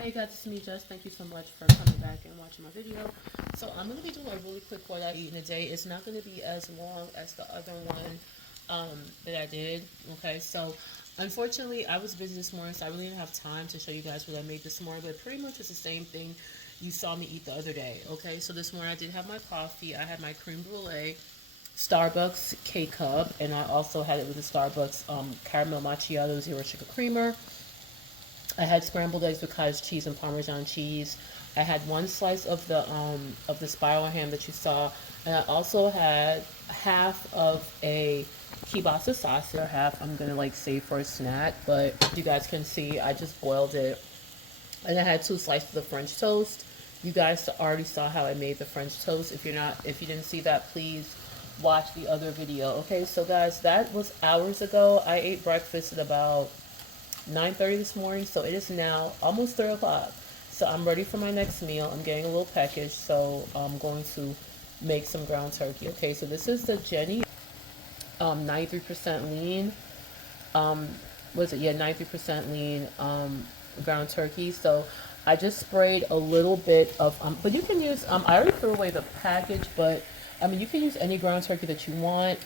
Hey guys, it's me, Jess. Thank you so much for coming back and watching my video. So I'm going to be doing a really quick what I eat in a day. It's not going to be as long as the other one that I did. Okay, so unfortunately I was busy this morning, so I really didn't have time to show you guys what I made this morning, but pretty much it's the same thing you saw me eat the other day. Okay, so this morning I did have my coffee. I had my creme brulee, Starbucks K-Cup, and I also had it with the Starbucks caramel macchiato zero sugar creamer. I had scrambled eggs with cottage cheese and Parmesan cheese. I had one slice of the spiral ham that you saw, and I also had half of a kielbasa sausage. Half I'm gonna like save for a snack, but you guys can see I just boiled it, and I had two slices of French toast. You guys already saw how I made the French toast. If you didn't see that, please watch the other video. Okay, so guys, that was hours ago. I ate breakfast at about 9:30 this morning, so it is now almost 3 o'clock. So I'm ready for my next meal. I'm getting a little package, so I'm going to make some ground turkey. Okay, so this is the Jenny 93% lean. Um, was it? Yeah, 93% lean ground turkey. So I just sprayed a little bit of, but you can use, I already threw away the package, but I mean, you can use any ground turkey that you want.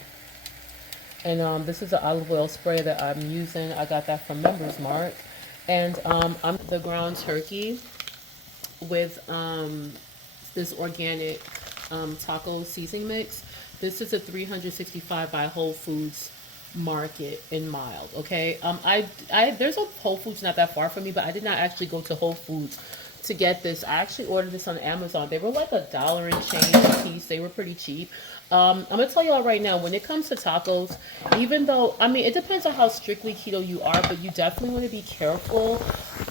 And this is the olive oil spray that I'm using. I got that from Members Mark. And I'm the ground turkey with this organic taco seasoning mix. This is a 365 by Whole Foods Market in Mild. Okay, I there's a Whole Foods not that far from me, but I did not actually go to Whole Foods to get this. I actually ordered this on Amazon. They were like $1 and change a piece. They were pretty cheap. I'm gonna tell y'all right now, when it comes to tacos, even though, I mean, it depends on how strictly keto you are, but you definitely want to be careful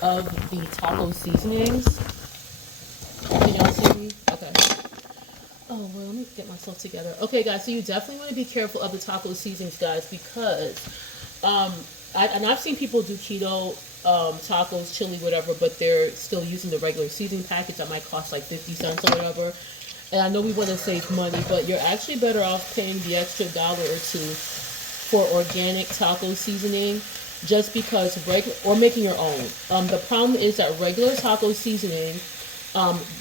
of the taco seasonings. Can y'all see me? Okay. Oh, well, let me get myself together. Okay, guys, so you definitely want to be careful of the taco seasonings, guys, because um, and I've seen people do keto tacos, chili, whatever, but they're still using the regular seasoning package that might cost like 50 cents or whatever. And I know we want to save money, but you're actually better off paying the extra dollar or two for organic taco seasoning, just because regular, or making your own. The problem is that regular taco seasoning,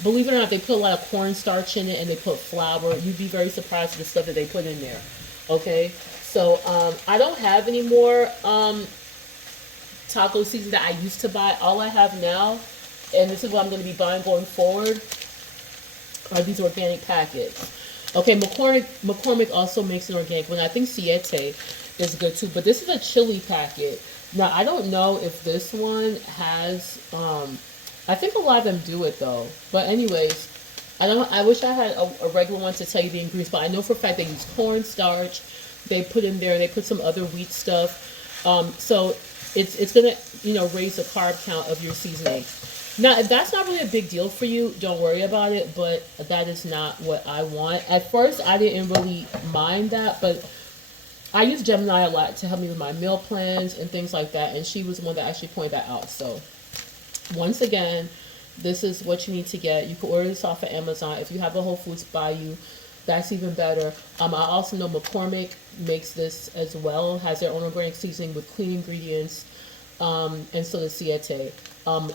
believe it or not, they put a lot of cornstarch in it and they put flour. You'd be very surprised at the stuff that they put in there. Okay, so I don't have any more taco seasoning that I used to buy. All I have now, and this is what I'm going to be buying going forward, are these organic packets. Okay, McCormick also makes an organic one. I think Siete is good too, but this is a chili packet. Now, I don't know if this one has, I think a lot of them do it though. But anyways, I don't. I wish I had a regular one to tell you the ingredients, but I know for a fact they use cornstarch. They put in there. They put some other wheat stuff. So it's gonna raise the carb count of your seasoning. Now, if that's not really a big deal for you, don't worry about it. But that is not what I want. At first, I didn't really mind that, but I use Gemini a lot to help me with my meal plans and things like that, and she was the one that actually pointed that out. So once again, this is what you need to get. You can order this off of Amazon. If you have a Whole Foods by you, that's even better. I also know McCormick makes this as well, has their own organic seasoning with clean ingredients, and so does Siete.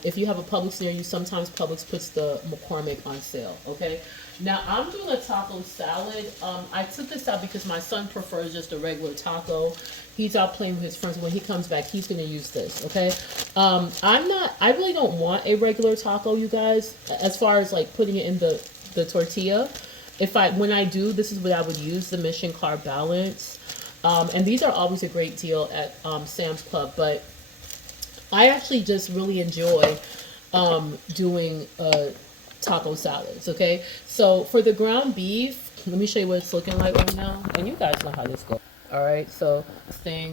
If you have a Publix near you, sometimes Publix puts the McCormick on sale, okay? Now, I'm doing a taco salad. I took this out because my son prefers just a regular taco. He's out playing with his friends. When he comes back, he's going to use this, okay? I really don't want a regular taco, you guys, as far as like putting it in the tortilla. When I do, this is what I would use, the Mission Carb Balance. And these are always a great deal at Sam's Club, but I actually just really enjoy doing taco salads, okay? So for the ground beef, let me show you what it's looking like right now. And you guys know how this goes. All right, so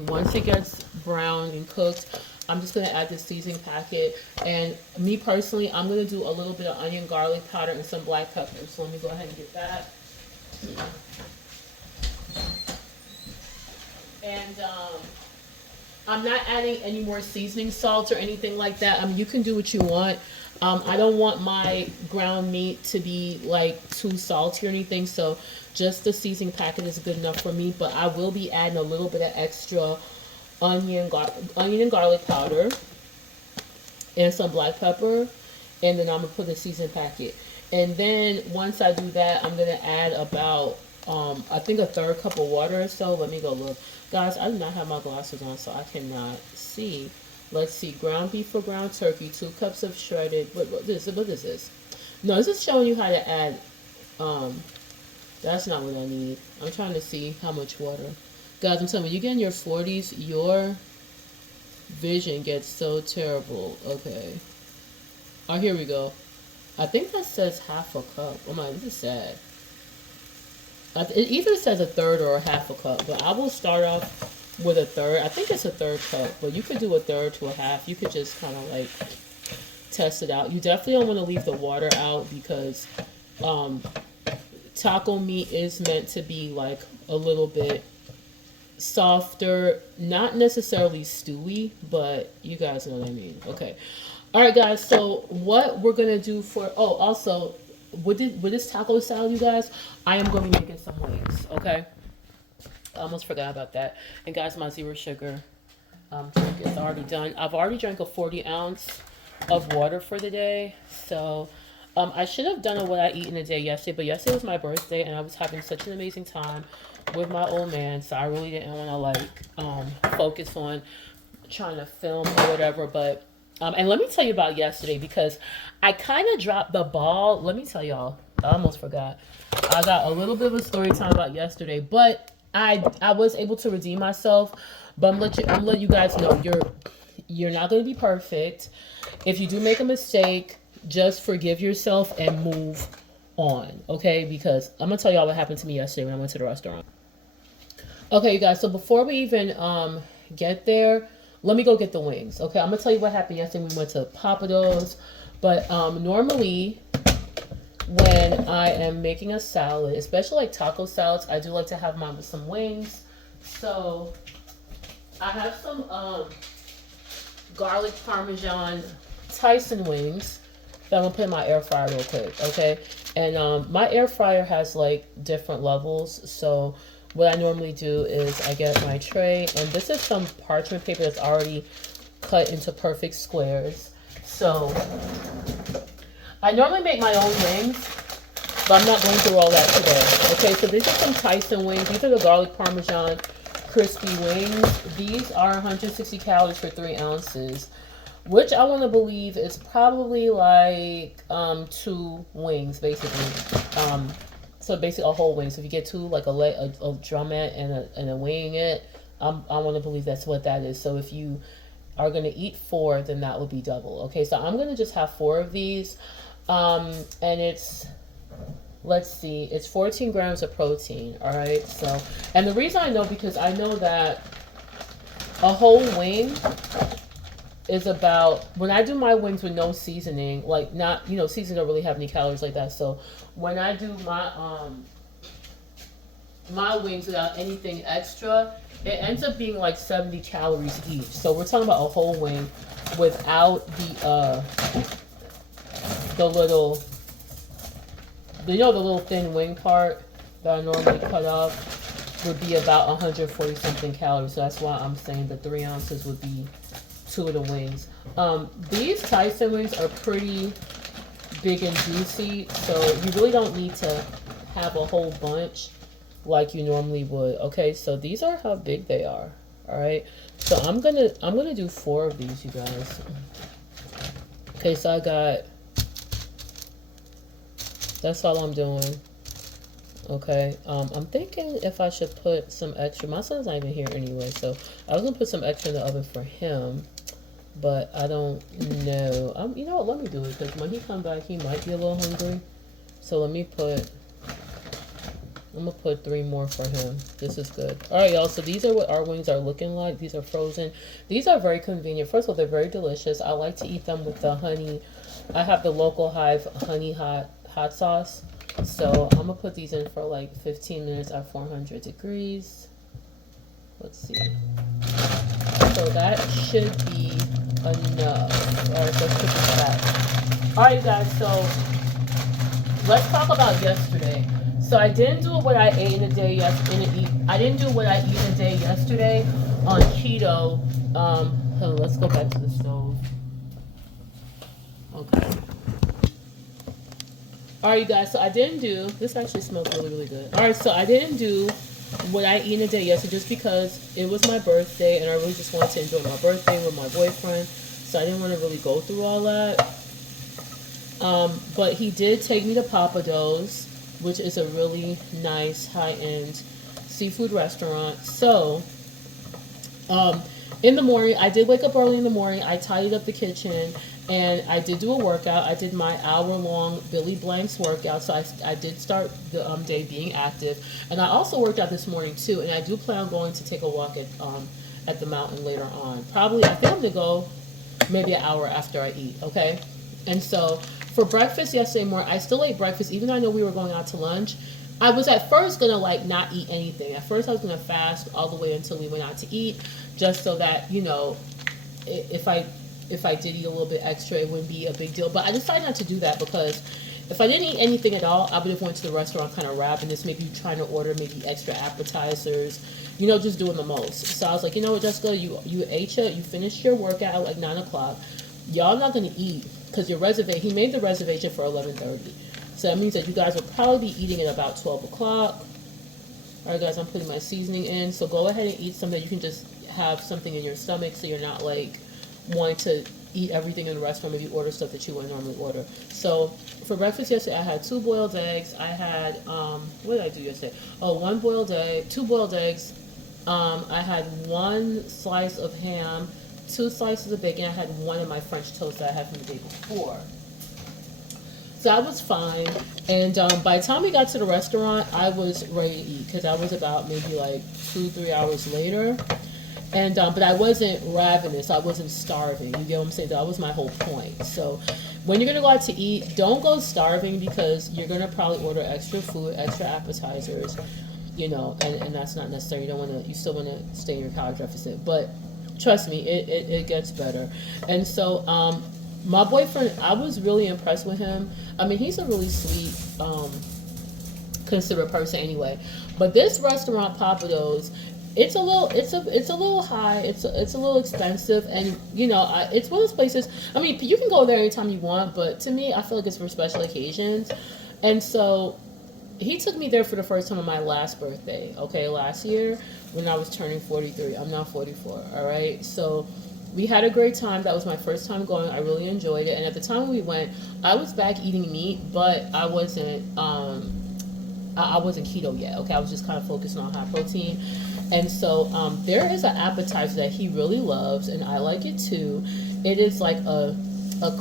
once it gets brown and cooked, I'm just going to add the seasoning packet. And me personally, I'm going to do a little bit of onion, garlic powder, and some black pepper. So let me go ahead and get that. And I'm not adding any more seasoning salt or anything like that. I mean, you can do what you want. I don't want my ground meat to be like too salty or anything, so just the seasoning packet is good enough for me. But I will be adding a little bit of extra onion and garlic powder and some black pepper. and then I'm gonna put a seasoned packet. And then once I do that, I'm gonna add about I think a third cup of water or so. Let me go look. Guys, I do not have my glasses on, so I cannot see. Let's see. Ground beef or ground turkey, 2 cups of shredded. What is this? No, this is showing you how to add. Um, that's not what I need. I'm trying to see how much water. Guys, I'm telling you, you get in your 40s, your vision gets so terrible. Okay. Oh, here we go. I think that says half a cup. Oh my, this is sad. It either says a third or a half a cup, but I will start off with a third. I think it's a third cup, but you could do a third to a half. You could just kind of like test it out. You definitely don't want to leave the water out because taco meat is meant to be like a little bit softer, not necessarily stewy, but you guys know what I mean. Okay. All right, guys. So what we're gonna do for also with this taco salad, you guys, I am going to be making some wings. Okay. I almost forgot about that. And guys, my 0 sugar drink is already done. I've already drank a 40-ounce of water for the day. So I should have done what I eat in a day yesterday, but yesterday was my birthday and I was having such an amazing time with my old man, so I really didn't want to like focus on trying to film or whatever. But and let me tell you about yesterday because I kind of dropped the ball. Let me tell y'all, I almost forgot. I got a little bit of a story time about yesterday, but I was able to redeem myself. But I'm letting you guys know you're not going to be perfect. If you do make a mistake, just forgive yourself and move on, okay? Because I'm gonna tell y'all what happened to me yesterday when I went to the restaurant. Okay, you guys, so before we even get there, let me go get the wings. Okay, I'm gonna tell you what happened yesterday when we went to Pappadeaux. But normally when I am making a salad, especially like taco salads, I do like to have mine with some wings. So I have some garlic parmesan Tyson wings that I'm gonna put in my air fryer real quick, okay? And my air fryer has like different levels. So what I normally do is I get my tray, and this is some parchment paper that's already cut into perfect squares. So I normally make my own wings, but I'm not going through all that today. Okay, so these are some Tyson wings. These are the garlic parmesan crispy wings. These are 160 calories for 3 ounces. Which I want to believe is probably like 2 wings, basically. So basically a whole wing. So if you get 2, like a drumette and a wingette, I want to believe that's what that is. So if you are going to eat 4, then that would be double. Okay, so I'm going to just have 4 of these. And it's, let's see, it's 14 grams of protein. All right, so, and the reason I know, because I know that a whole wing is about, when I do my wings with no seasoning, like not, seasoning don't really have any calories like that. So when I do my wings without anything extra, it ends up being like 70 calories each. So we're talking about a whole wing without the little, the little thin wing part that I normally cut off would be about 140 something calories. So that's why I'm saying the 3 ounces would be 2 of the wings. These Tyson wings are pretty big and juicy, so you really don't need to have a whole bunch like you normally would. Okay, so these are how big they are. All right, so I'm gonna do 4 of these, you guys. Okay, so I got, that's all I'm doing. Okay, I'm thinking if I should put some extra. My son's not even here anyway, so I was gonna put some extra in the oven for him, but I don't know. You know what? Let me do it, because when he comes back, he might be a little hungry. So I'm gonna put 3 more for him. This is good. All right, y'all. So these are what our wings are looking like. These are frozen. These are very convenient. First of all, they're very delicious. I like to eat them with the honey. I have the Local Hive honey hot sauce. So I'm gonna put these in for like 15 minutes at 400 degrees. Let's see. So that should be enough. All right, so let's put this back. All right, guys. So let's talk about yesterday. So I didn't do what I ate in a day I didn't do what I eat in a day yesterday on keto. Let's go back to the stove. Okay. All right, you guys. So I didn't do this. Actually smells really, really good. All right, so I didn't do what I eat in a day yesterday just because it was my birthday and I really just wanted to enjoy my birthday with my boyfriend. So I didn't want to really go through all that. But he did take me to Pappadeaux, which is a really nice high-end seafood restaurant. So, in the morning, I did wake up early in the morning. I tidied up the kitchen and I did do a workout. I did my hour-long Billy Blanks workout. So I did start the day being active. And I also worked out this morning too. And I do plan on going to take a walk at the mountain later on. Probably, I think I'm going to go maybe an hour after I eat, okay? And so for breakfast yesterday morning, I still ate breakfast, even though I know we were going out to lunch. I was at first going to like not eat anything. At first I was going to fast all the way until we went out to eat, just so that, you know, if I did eat a little bit extra, it wouldn't be a big deal. But I decided not to do that because if I didn't eat anything at all, I would have went to the restaurant kind of ravenous, maybe trying to order maybe extra appetizers, you know, just doing the most. So I was like, you know what, Jessica, you finished your workout at like 9 o'clock. Y'all not going to eat because he made the reservation for 11:30. So that means that you guys will probably be eating at about 12 o'clock. All right, guys, I'm putting my seasoning in. So go ahead and eat something. You can just have something in your stomach so you're not like wanting to eat everything in the restaurant. Maybe order stuff that you wouldn't normally order. So for breakfast yesterday, I had 2 boiled eggs. I had, what did I do yesterday? Oh, 1 boiled egg, 2 boiled eggs. I had 1 slice of ham, 2 slices of bacon. I had 1 of my French toast that I had from the day before. So that was fine. And by the time we got to the restaurant, I was ready to eat because I was about maybe like 2-3 hours later. And but I wasn't ravenous. I wasn't starving. You get what I'm saying? That was my whole point. So when you're going to go out to eat, don't go starving because you're going to probably order extra food, extra appetizers, you know, and that's not necessary. You still want to stay in your calorie deficit. But trust me, it gets better. And so my boyfriend, I was really impressed with him. I mean, he's a really sweet, considerate person anyway. But this restaurant, Pappadeaux, it's a little high. It's a little expensive, and you know, it's one of those places. I mean, you can go there anytime you want, but to me, I feel like it's for special occasions. And so, he took me there for the first time on my last birthday. Okay, last year when I was turning 43. I'm now 44. All right, so we had a great time. That was my first time going. I really enjoyed it. And at the time we went, I was back eating meat, but I wasn't keto yet. Okay, I was just kind of focusing on high protein. And so there is an appetizer that he really loves, and I like it too. It is like a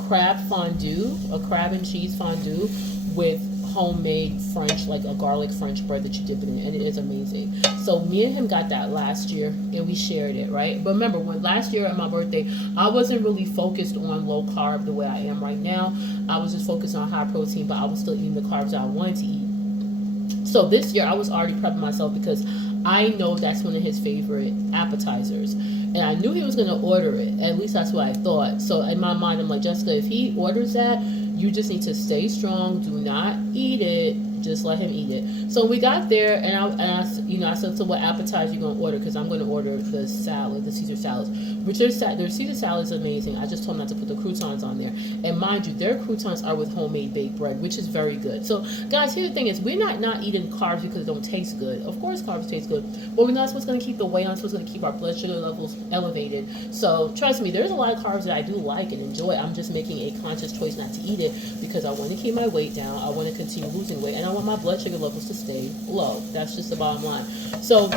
crab fondue, a crab and cheese fondue with homemade French, like a garlic French bread that you dip it in, and it is amazing. So me and him got that last year, and we shared it, right? But remember, when last year at my birthday, I wasn't really focused on low carb the way I am right now. I was just focused on high protein, but I was still eating the carbs that I wanted to eat. So this year, I was already prepping myself because I know that's one of his favorite appetizers. And I knew he was going to order it. At least that's what I thought. So in my mind, I'm like, Jessica, if he orders that, you just need to stay strong. Do not eat it. Just let him eat it. So we got there, and I said, so what appetizer you going to order? Because I'm going to order the salad, the Caesar salads. Which their Caesar salad is amazing. I just told them not to put the croutons on there. And mind you, their croutons are with homemade baked bread, which is very good. So guys, here's the thing is, we're not eating carbs because it don't taste good. Of course carbs taste good, but we're not supposed to keep the weight on. We're supposed to keep our blood sugar levels elevated. So trust me, there's a lot of carbs that I do like and enjoy. I'm just making a conscious choice not to eat it because I want to keep my weight down. I want to continue losing weight, and I want my blood sugar levels to stay low. That's just the bottom line. So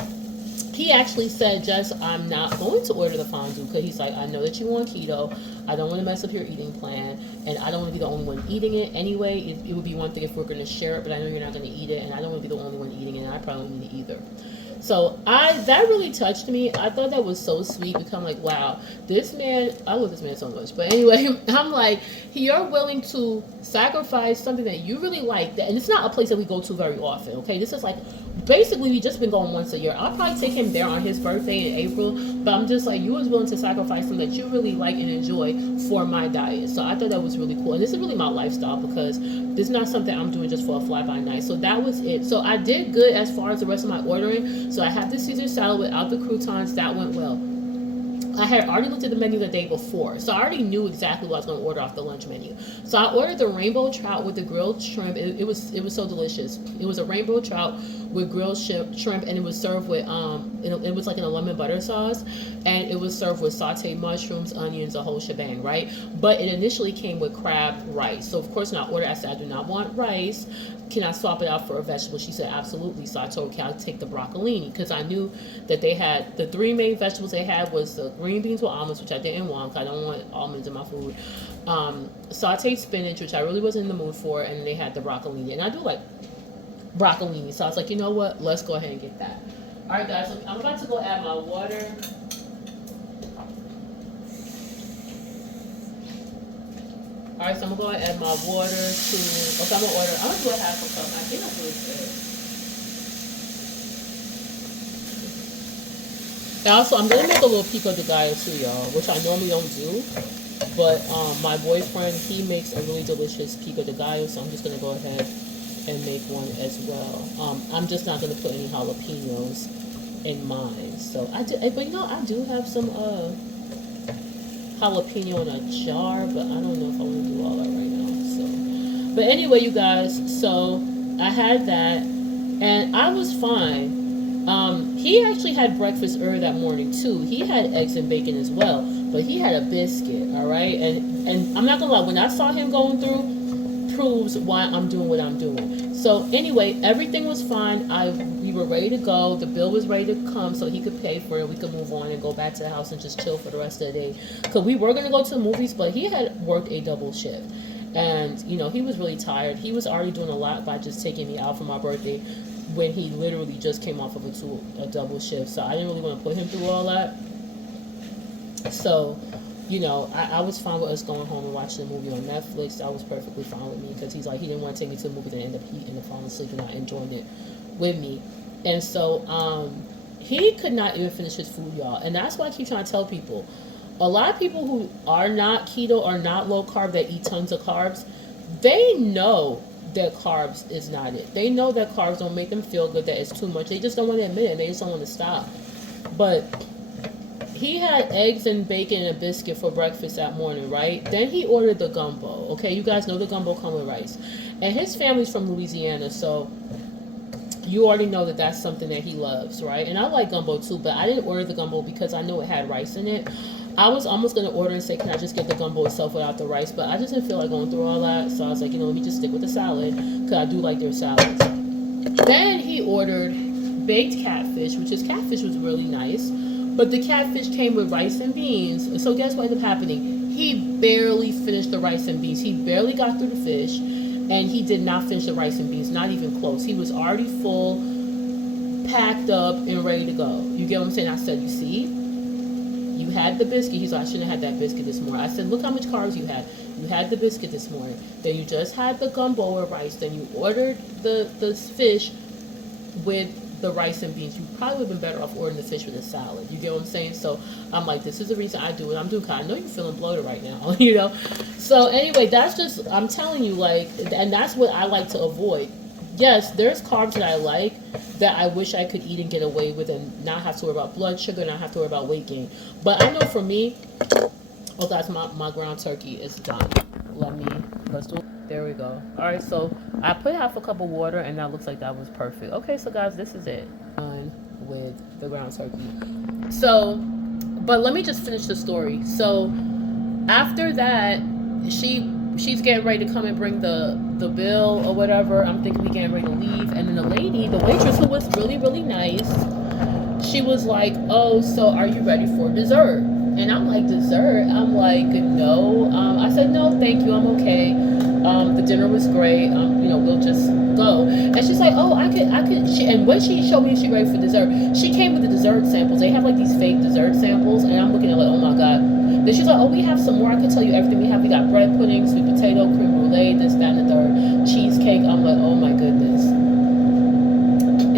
he actually said, Jess, I'm not going to order the fondue because he's like, I know that you want keto. I don't want to mess up your eating plan, and I don't want to be the only one eating it anyway. It would be one thing if we're going to share it, but I know you're not going to eat it, and I don't want to be the only one eating it, and I probably don't need it either. So that really touched me. I thought that was so sweet because I'm like, wow, this man, I love this man so much. But anyway, I'm like, you're willing to sacrifice something that you really like, and it's not a place that we go to very often, okay? This is like, basically, we just been going once a year. I'll probably take him there on his birthday in April, but I'm just like, you was willing to sacrifice something that you really like and enjoy for my diet. So I thought that was really cool. And this is really my lifestyle because this is not something I'm doing just for a fly-by-night. So that was it. So I did good as far as the rest of my ordering. So I had the Caesar salad without the croutons. That went well. I had already looked at the menu the day before, so I already knew exactly what I was going to order off the lunch menu. So I ordered the rainbow trout with the grilled shrimp. It was so delicious. It was a rainbow trout with grilled shrimp, and it was served with it was like in a lemon butter sauce, and it was served with sautéed mushrooms, onions, a whole shebang, right? But it initially came with crab rice. So of course, when I ordered, I said I do not want rice. Can I swap it out for a vegetable? She said absolutely. So I told her, can I take the broccolini? Because I knew that they had the three main vegetables they had was the green beans with almonds, which I didn't want because I don't want almonds in my food. Sauteed spinach, which I really wasn't in the mood for, and they had the broccolini. And I do like broccolini, so I was like, you know what? Let's go ahead and get that. All right, guys, I'm about to go add my water. All right, so I'm gonna add my water to. Okay, I'm gonna do a half a cup. I think that's really good. And also, I'm gonna make a little pico de gallo too, y'all, which I normally don't do. But my boyfriend, he makes a really delicious pico de gallo, so I'm just gonna go ahead and make one as well. I'm just not gonna put any jalapenos in mine. So I do, but you know, I do have some jalapeno in a jar, but I don't know if I want to do all that right now. So, but anyway, you guys, so I had that, and I was fine. He actually had breakfast early that morning too. He had eggs and bacon as well, but he had a biscuit. All right, and I'm not gonna lie, when I saw him going through, proves why I'm doing what I'm doing. So anyway, everything was fine. We were ready to go. The bill was ready to come, so he could pay for it. We could move on and go back to the house and just chill for the rest of the day. Because we were gonna go to the movies, but he had worked a double shift, and you know he was really tired. He was already doing a lot by just taking me out for my birthday, when he literally just came off of a double shift. So I didn't really want to put him through all that. So, you know, I was fine with us going home and watching the movie on Netflix. That was perfectly fine with me, because he's like, he didn't want to take me to the movie and end up falling asleep and not enjoying it with me. And so he could not even finish his food, y'all. And that's why I keep trying to tell people, a lot of people who are not keto or not low carb, that eat tons of carbs, they know that carbs is not it. They know that carbs don't make them feel good, that it's too much. They just don't want to admit it. They just don't want to stop. But he had eggs and bacon and a biscuit for breakfast that morning, right? Then he ordered the gumbo. Okay, you guys know the gumbo come with rice. And his family's from Louisiana, so you already know that that's something that he loves, right? And I like gumbo too, but I didn't order the gumbo because I know it had rice in it. I was almost going to order and say, can I just get the gumbo itself without the rice? But I just didn't feel like going through all that. So I was like, you know, let me just stick with the salad, because I do like their salads. Then he ordered baked catfish, which was really nice. But the catfish came with rice and beans. So guess what ended up happening? He barely finished the rice and beans. He barely got through the fish. And he did not finish the rice and beans. Not even close. He was already full, packed up, and ready to go. You get what I'm saying? I said, you see? You had the biscuit. He's like, I shouldn't have had that biscuit this morning. I said, look how much carbs you had. You had the biscuit this morning. Then you just had the gumbo with rice. Then you ordered the fish with the rice and beans. You probably would have been better off ordering the fish with a salad. You get what I'm saying? So I'm like, this is the reason I do what I'm doing. Cause I know you're feeling bloated right now, you know? So anyway, that's just, I'm telling you, like, and that's what I like to avoid. Yes, there's carbs that I like, that I wish I could eat and get away with and not have to worry about blood sugar, not have to worry about weight gain. But I know for me, oh guys, my ground turkey is done. Let's do it. There we go. All right, so I put half a cup of water, and that looks like that was perfect. Okay, so guys, this is it. Done with the ground turkey. So, but let me just finish the story. So after that, she's getting ready to come and bring the bill or whatever. I'm thinking we getting ready to leave. And then the waitress, who was really, really nice, she was like, oh, so are you ready for dessert? And I'm like, dessert? I'm like, no. I said, no, thank you. I'm okay. The dinner was great. You know, we'll just go. And she's like, oh, I could. And when she showed me she ready for dessert, she came with the dessert samples. They have like these fake dessert samples. And I'm looking at like, oh my God. Then she's like, oh, we have some more. I can tell you everything we have. We got bread pudding, sweet potato, creme brulee, this, that, and the third. Cheesecake. I'm like, oh my goodness.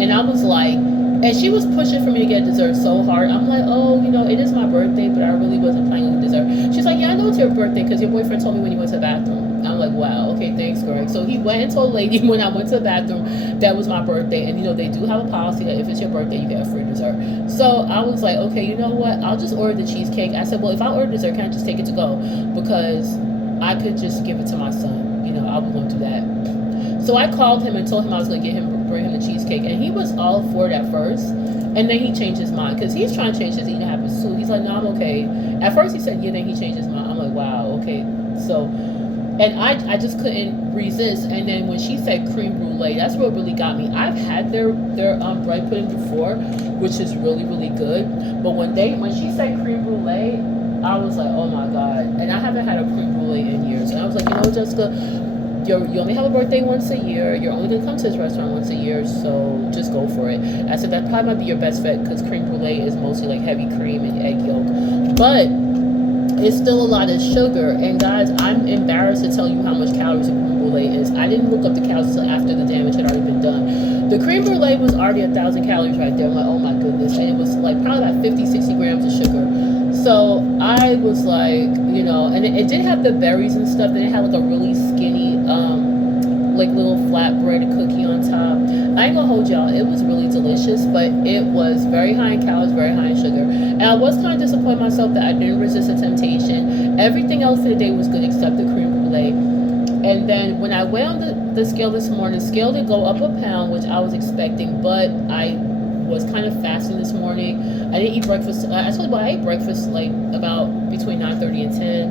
And I was like, and she was pushing for me to get dessert so hard. I'm like, oh, you know, it is my birthday, but I really wasn't planning on dessert. She's like, yeah, I know it's your birthday because your boyfriend told me when you went to the bathroom. I'm like, wow, okay, thanks. Greg. So he went and told a lady when I went to the bathroom that was my birthday. And, you know, they do have a policy that if it's your birthday, you get a free dessert. So I was like, okay, you know what? I'll just order the cheesecake. I said, well, if I order dessert, can I just take it to go? Because I could just give it to my son. You know, I was going to do that. So I called him and told him I was going to bring him the cheesecake. And he was all for it at first. And then he changed his mind because he's trying to change his eating habits too. He's like, no, I'm okay. At first he said, yeah, then he changed his mind. I'm like, wow, okay. So, and I just couldn't resist. And then when she said creme brulee, that's what really got me. I've had their bread pudding before, which is really, really good. But when she said creme brulee, I was like, oh my God. And I haven't had a creme brulee in years. And I was like, you know, Jessica, you only have a birthday once a year. You're only going to come to this restaurant once a year, so just go for it. I said that probably might be your best bet because creme brulee is mostly like heavy cream and egg yolk. But it's still a lot of sugar. And guys, I'm embarrassed to tell you how much calories a creme brulee is. I didn't look up the calories until after the damage had already been done. The creme brulee was already 1,000 calories right there. I'm like, oh my goodness. And it was like probably about 50, 60 grams of sugar. So I was like, you know, and it did have the berries and stuff. Then it had like a really skinny, like little flatbread cookie on top. I ain't gonna hold y'all. It was really delicious, but it was very high in calories, very high in sugar. And I was kind of disappointed myself that I didn't resist the temptation. Everything else for the day was good except the creme brulee. And then when I went on the scale this morning, the scale did go up a pound, which I was expecting, but I was kind of fasting this morning. I didn't eat breakfast. I told you, I ate breakfast like about between 9:30 and 10,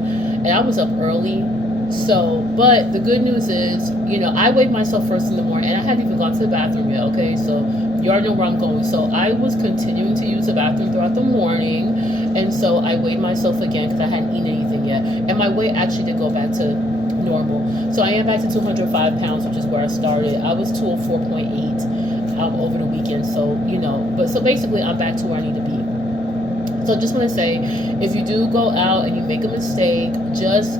and I was up early. So, but the good news is, you know, I weighed myself first in the morning, and I hadn't even gone to the bathroom yet. Okay, so you already know where I'm going. So I was continuing to use the bathroom throughout the morning, and so I weighed myself again because I hadn't eaten anything yet, and my weight actually did go back to normal. So I am back to 205 pounds, which is where I started. I was 204.8. Over the weekend, so you know, but so basically I'm back to where I need to be. So I just want to say, if you do go out and you make a mistake, just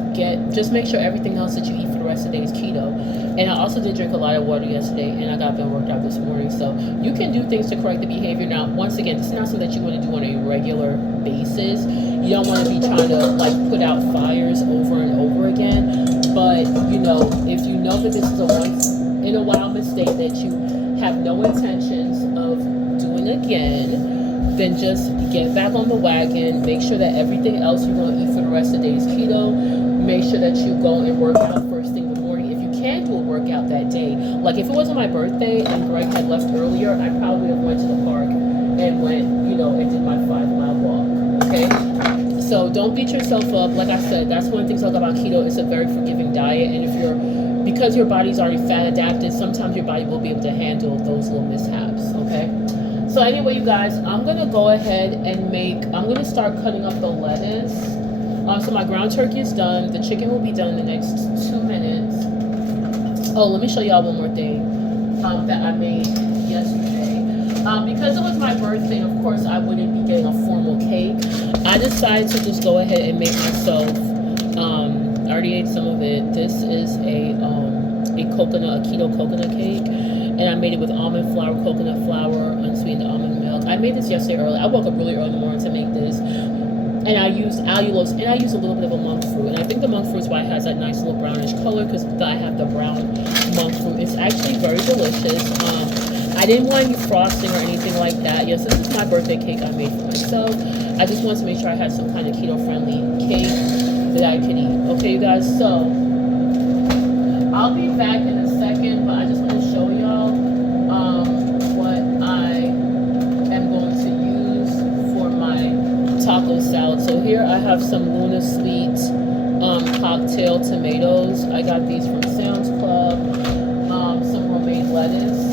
make sure everything else that you eat for the rest of the day is keto. And I also did drink a lot of water yesterday, and I got them worked out this morning. So you can do things to correct the behavior. Now, once again, this is not something that you want to do on a regular basis. You don't want to be trying to like put out fires over and over again. But you know, if you know that this is a once in a while mistake that you have no intentions of doing again, then just get back on the wagon. Make sure that everything else you're going to eat for the rest of the day is keto. Make sure that you go and work out first thing in the morning. If you can do a workout that day, like if it wasn't my birthday and Greg had left earlier, I probably would have went to the park and went, you know, and did my 5-mile walk. Okay? So don't beat yourself up. Like I said, that's one of the things I like about keto. It's a very forgiving diet, and because your body's already fat adapted, sometimes your body will be able to handle those little mishaps, okay? So anyway, you guys, I'm going to go ahead and I'm going to start cutting up the lettuce. So my ground turkey is done. The chicken will be done in the next 2 minutes. Oh, let me show y'all one more thing that I made yesterday. Because it was my birthday, of course, I wouldn't be getting a formal cake. I decided to just go ahead and make myself I already ate some of it. This is a keto coconut cake, and I made it with almond flour, coconut flour, unsweetened almond milk. I made this yesterday early. I woke up really early in the morning to make this, and I used allulose, and I used a little bit of a monk fruit, and I think the monk fruit is why it has that nice little brownish color, because I have the brown monk fruit. It's actually very delicious. I didn't want any frosting or anything like that. Yes, this is my birthday cake I made for myself. I just wanted to make sure I had some kind of keto-friendly cake that I could eat. Okay, you guys, so I'll be back in a second, but I just want to show y'all what I am going to use for my taco salad. So here I have some Luna Sweet cocktail tomatoes. I got these from Sam's Club. Some romaine lettuce.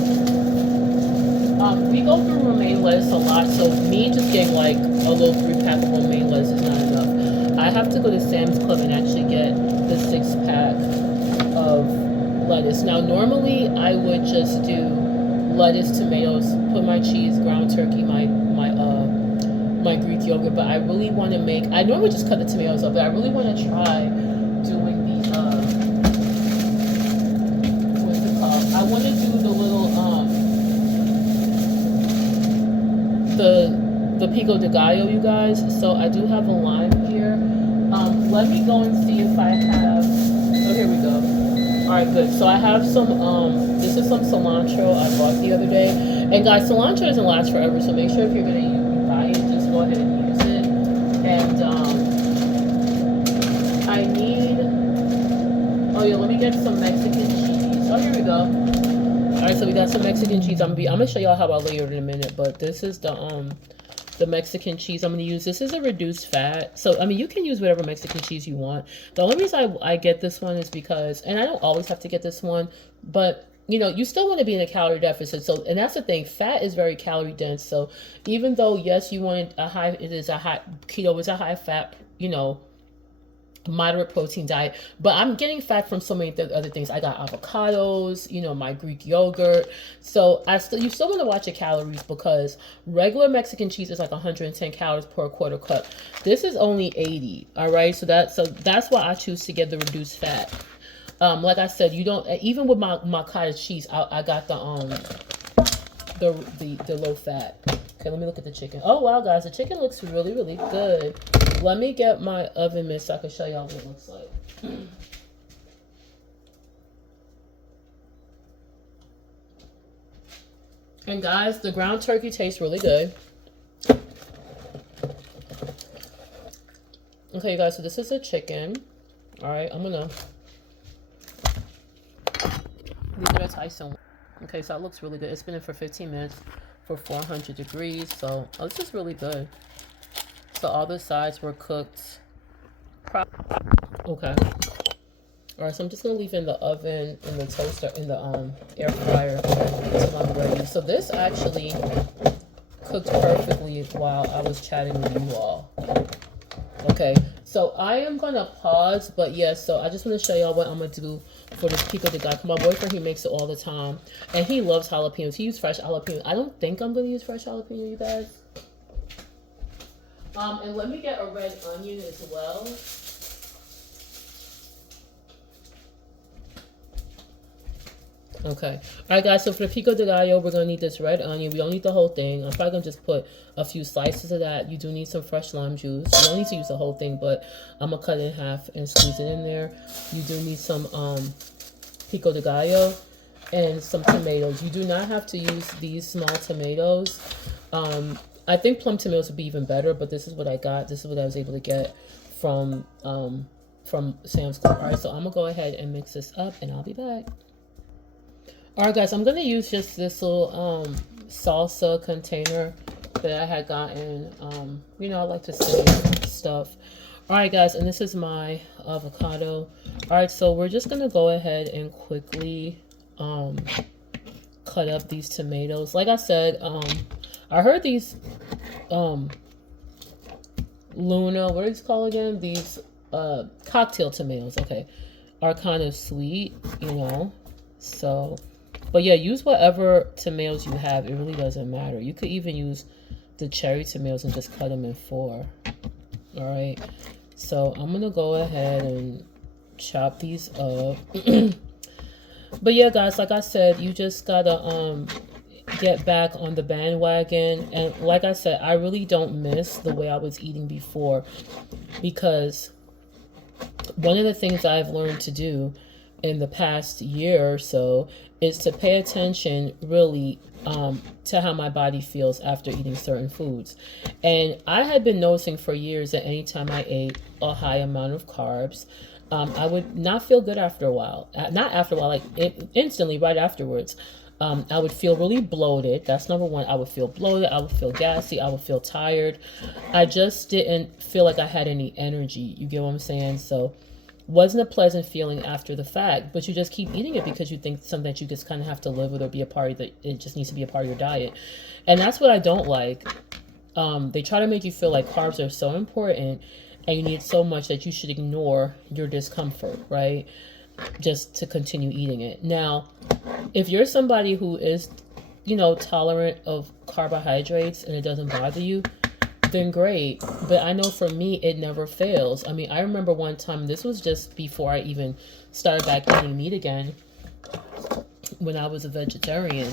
We go through romaine lettuce a lot, so me just getting like a little 3-pack of romaine lettuce is not enough. I have to go to Sam's Club and actually get the 6-pack of lettuce. Now, normally I would just do lettuce, tomatoes, put my cheese, ground turkey, my Greek yogurt, but I really want to make, I normally just cut the tomatoes up, but I really want to try doing the, what's it called? I want to do the little, the pico de gallo, you guys. So I do have a lime here. Let me go and see if I have, oh, here we go. right, good. So I have some, this is some cilantro I bought the other day. And guys, cilantro doesn't last forever, so make sure if you're gonna buy it, just go ahead and use it. And I need, oh yeah, let me get some Mexican cheese. Oh, here we go. All right, so we got some Mexican cheese. I'm gonna show y'all how I layer it in a minute, but this is the Mexican cheese I'm going to use. This is a reduced fat. So, I mean, you can use whatever Mexican cheese you want. The only reason I get this one is because, and I don't always have to get this one, but, you know, you still want to be in a calorie deficit. So, and that's the thing. Fat is very calorie dense. So, even though, yes, you want keto is a high fat, you know, moderate protein diet, but I'm getting fat from so many other things. I got avocados, you know, my Greek yogurt. So you still want to watch your calories, because regular Mexican cheese is like 110 calories per quarter cup. This is only 80. All right, so that's why I choose to get the reduced fat. Like I said, you don't, even with my cottage cheese, I got the low fat. Okay, let me look at the chicken. Oh wow, guys, the chicken looks really, really good. Let me get my oven mitt so I can show y'all what it looks like. And guys, the ground turkey tastes really good. Okay, you guys, so this is a chicken. All right, I'm gonna, these are the Tyson. Okay, so it looks really good. It's been in for 15 minutes for 400 degrees. So, oh, this is really good. So all the sides were cooked. Okay. All right, so I'm just gonna leave in the oven, in the toaster, in the air fryer until I'm ready. So this actually cooked perfectly while I was chatting with you all. Okay, so I am gonna pause, but yes, so I just want to show y'all what I'm gonna do for this pico de gallo. My boyfriend, he makes it all the time, and he loves jalapenos. He uses fresh jalapenos. I don't think I'm gonna use fresh jalapeno, you guys. And let me get a red onion as well. Okay. All right, guys. So for the pico de gallo, we're going to need this red onion. We don't need the whole thing. I'm probably going to just put a few slices of that. You do need some fresh lime juice. You don't need to use the whole thing, but I'm going to cut it in half and squeeze it in there. You do need some pico de gallo and some tomatoes. You do not have to use these small tomatoes. I think plum tomatoes would be even better, but this is what I got. This is what I was able to get from Sam's Club. All right, so I'm going to go ahead and mix this up, and I'll be back. All right, guys, I'm going to use just this little salsa container that I had gotten. You know, I like to save stuff. All right, guys, and this is my avocado. All right, so we're just going to go ahead and quickly cut up these tomatoes. Like I said, I heard these Luna, what are these called again? These cocktail tomatoes, okay, are kind of sweet, you know. So, but yeah, use whatever tomatoes you have. It really doesn't matter. You could even use the cherry tomatoes and just cut them in 4. All right. So I'm gonna go ahead and chop these up. But yeah, guys, like I said, you just gotta get back on the bandwagon. And like I said, I really don't miss the way I was eating before, because one of the things I've learned to do in the past year or so is to pay attention really to how my body feels after eating certain foods. And I had been noticing for years that anytime I ate a high amount of carbs, I would not feel good after a while. Not after a while, like instantly, right afterwards. I would feel really bloated. That's number one. I would feel bloated. I would feel gassy. I would feel tired. I just didn't feel like I had any energy. You get what I'm saying? So wasn't a pleasant feeling after the fact, but you just keep eating it because you think something that you just kind of have to live with or be a part of, that it just needs to be a part of your diet. And that's what I don't like. They try to make you feel like carbs are so important and you need so much that you should ignore your discomfort, right? Just to continue eating it. Now, if you're somebody who is, you know, tolerant of carbohydrates and it doesn't bother you, then great. But I know for me, it never fails. I mean, I remember one time, this was just before I even started back eating meat again, when I was a vegetarian.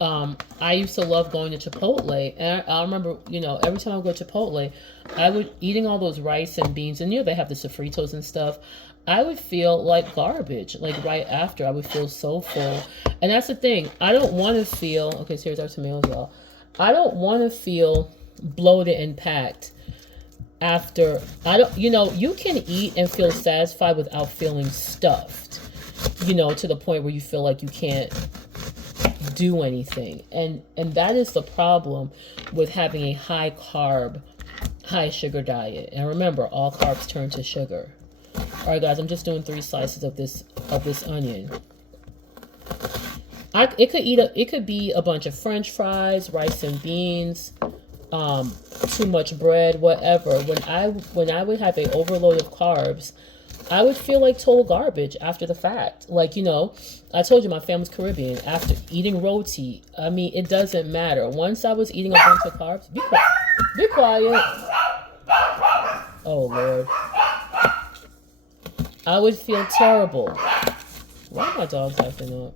I used to love going to Chipotle, and I remember, every time I go to Chipotle, I would eating all those rice and beans, and they have the sofritos and stuff. I would feel like garbage, like right after. I would feel so full, and that's the thing. I don't want to feel. Okay, so here's our tomatoes, y'all. I don't want to feel bloated and packed after. I don't. You can eat and feel satisfied without feeling stuffed. To the point where you feel like you can't do anything, and that is the problem with having a high carb, high sugar diet. And remember, all carbs turn to sugar. All right, guys, I'm just doing 3 slices of this onion. It could be a bunch of French fries, rice and beans, too much bread, whatever. When I would have an overload of carbs, I would feel like total garbage after the fact. Like, I told you my family's Caribbean. After eating roti, I mean, it doesn't matter. Once I was eating a bunch of carbs, be quiet. Be quiet. Oh, Lord. I would feel terrible. Why are my dogs acting up?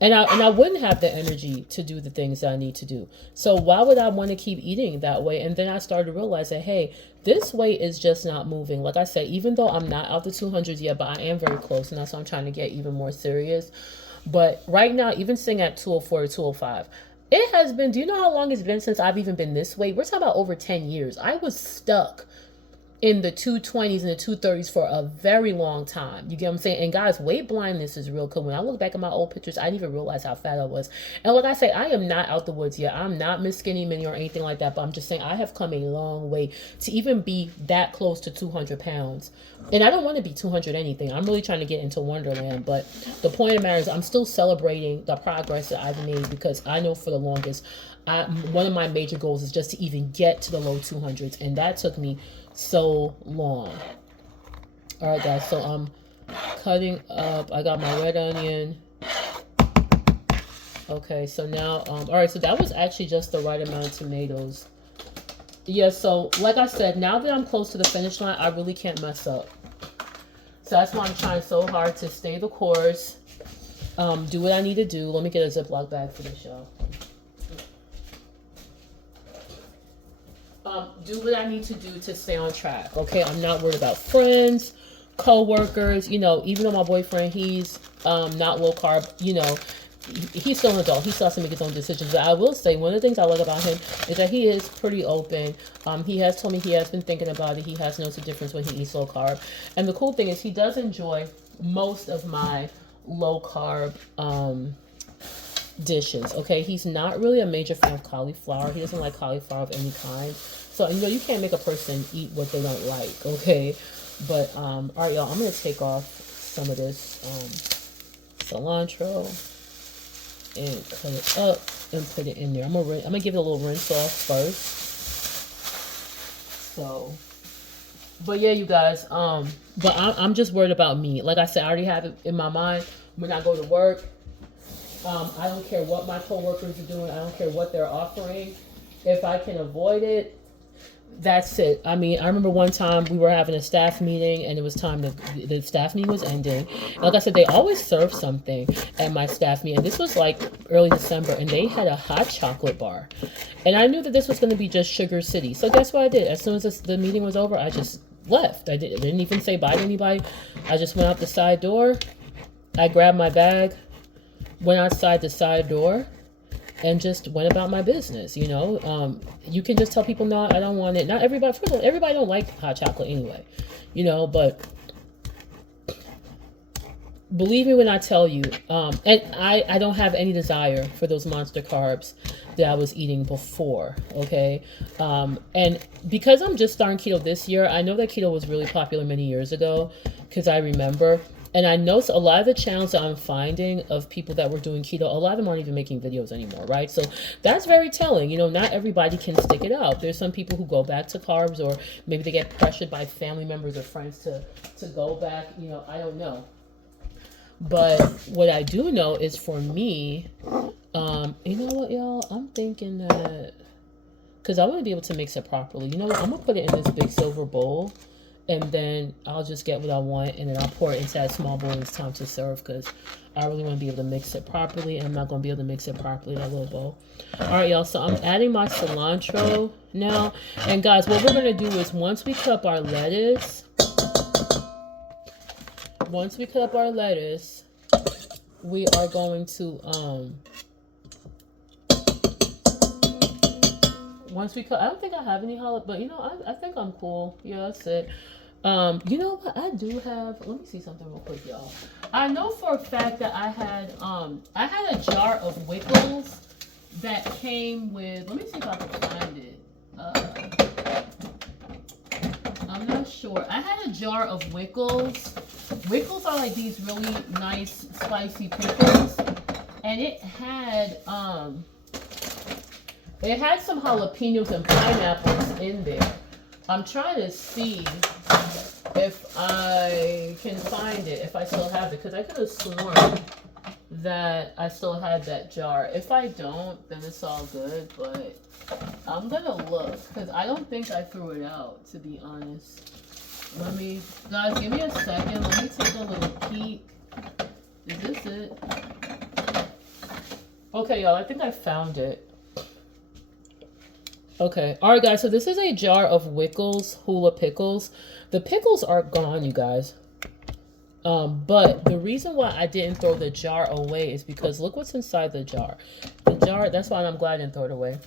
And I wouldn't have the energy to do the things that I need to do. So why would I want to keep eating that way? And then I started to realize that, hey, this weight is just not moving. Like I said, even though I'm not out the 200s yet, but I am very close. And that's why I'm trying to get even more serious. But right now, even sitting at 204 or 205, it has been, do you know how long it's been since I've even been this weight? We're talking about over 10 years. I was stuck in the 220s and the 230s for a very long time. You get what I'm saying? And guys, weight blindness is real cool. When I look back at my old pictures, I didn't even realize how fat I was. And like I say, I am not out the woods yet. I'm not Miss Skinny Mini or anything like that, but I'm just saying I have come a long way to even be that close to 200 pounds. And I don't want to be 200 anything. I'm really trying to get into Wonderland. But the point of the matter is I'm still celebrating the progress that I've made, because I know for the longest, one of my major goals is just to even get to the low 200s. And that took me so long. All right, guys, so I'm cutting up. I got my red onion. Okay, so now all right, so that was actually just the right amount of tomatoes. Yeah, so like I said, now that I'm close to the finish line, I really can't mess up. So that's why I'm trying so hard to stay the course, do what I need to do. Let me get a Ziploc bag for this, y'all. Do what I need to do to stay on track. Okay, I'm not worried about friends, co-workers. Even though my boyfriend, he's not low carb. He's still an adult. He still has to make his own decisions. But I will say, one of the things I like about him is that he is pretty open. He has told me he has been thinking about it. He has noticed a difference when he eats low carb. And the cool thing is he does enjoy most of my low carb dishes. Okay, he's not really a major fan of cauliflower. He doesn't like cauliflower of any kind. So you can't make a person eat what they don't like. Okay, but all right, y'all, I'm gonna take off some of this cilantro and cut it up and put it in there. I'm gonna give it a little rinse off first. So, but yeah, you guys, but I'm just worried about me. Like I said, I already have it in my mind when I go to work. I don't care what my coworkers are doing. I don't care what they're offering. If I can avoid it, that's it. I mean, I remember one time we were having a staff meeting and it was time the staff meeting was ending. Like I said, they always serve something at my staff meeting. This was like early December and they had a hot chocolate bar. And I knew that this was going to be just Sugar City. So guess what I did? As soon as the meeting was over, I just left. I didn't even say bye to anybody. I just went out the side door. I grabbed my bag, went outside the side door, and just went about my business. You can just tell people, no, I don't want it. Not everybody, first of all, everybody don't like hot chocolate anyway, but believe me when I tell you, and I don't have any desire for those monster carbs that I was eating before, okay? And because I'm just starting keto this year, I know that keto was really popular many years ago, because I remember. And I know a lot of the channels that I'm finding of people that were doing keto, a lot of them aren't even making videos anymore, right? So that's very telling. Not everybody can stick it out. There's some people who go back to carbs, or maybe they get pressured by family members or friends to go back. I don't know. But what I do know is for me, you know what, y'all? I'm thinking that, because I want to be able to mix it properly. You know what? I'm going to put it in this big silver bowl. and then I'll just get what I want, and then I'll pour it into that small bowl when it's time to serve, because I really want to be able to mix it properly, and I'm not going to be able to mix it properly in that little bowl. All right, y'all, so I'm adding my cilantro now. And guys, what we're going to do is once we cut up our lettuce, we are going to, once we cut, I don't think I have any jalapeno, but you know, I think I'm cool. Yeah, that's it. You know what? I do have, let me see something real quick, y'all. I know for a fact that I had a jar of Wickles that came with, let me see if I can find it. I'm not sure. I had a jar of Wickles. Wickles are like these really nice spicy pickles, and it had some jalapenos and pineapples in there. I'm trying to see if I can find it, if I still have it, because I could have sworn that I still had that jar. If I don't, then it's all good, but I'm gonna look, because I don't think I threw it out, to be honest. Guys, give me a second. Let me take a little peek. Is this it? Okay, y'all, I think I found it. Okay, all right, guys, so this is a jar of Wickles Hula Pickles. The pickles are gone, you guys. But the reason why I didn't throw the jar away is because look what's inside the jar. The jar, that's why I'm glad I didn't throw it away.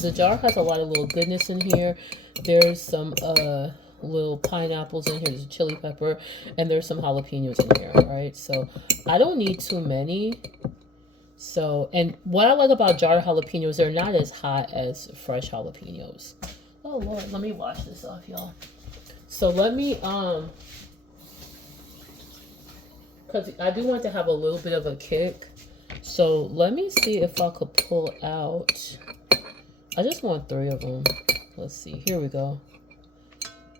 The jar has a lot of little goodness in here. There's some little pineapples in here, there's a chili pepper, and there's some jalapenos in here, all right? So I don't need too many. So, and what I like about jarred jalapenos, they're not as hot as fresh jalapenos. Oh Lord, let me wash this off, y'all. So let me, because I do want to have a little bit of a kick. So let me see if I could pull out, I just want 3 of them. Let's see, here we go.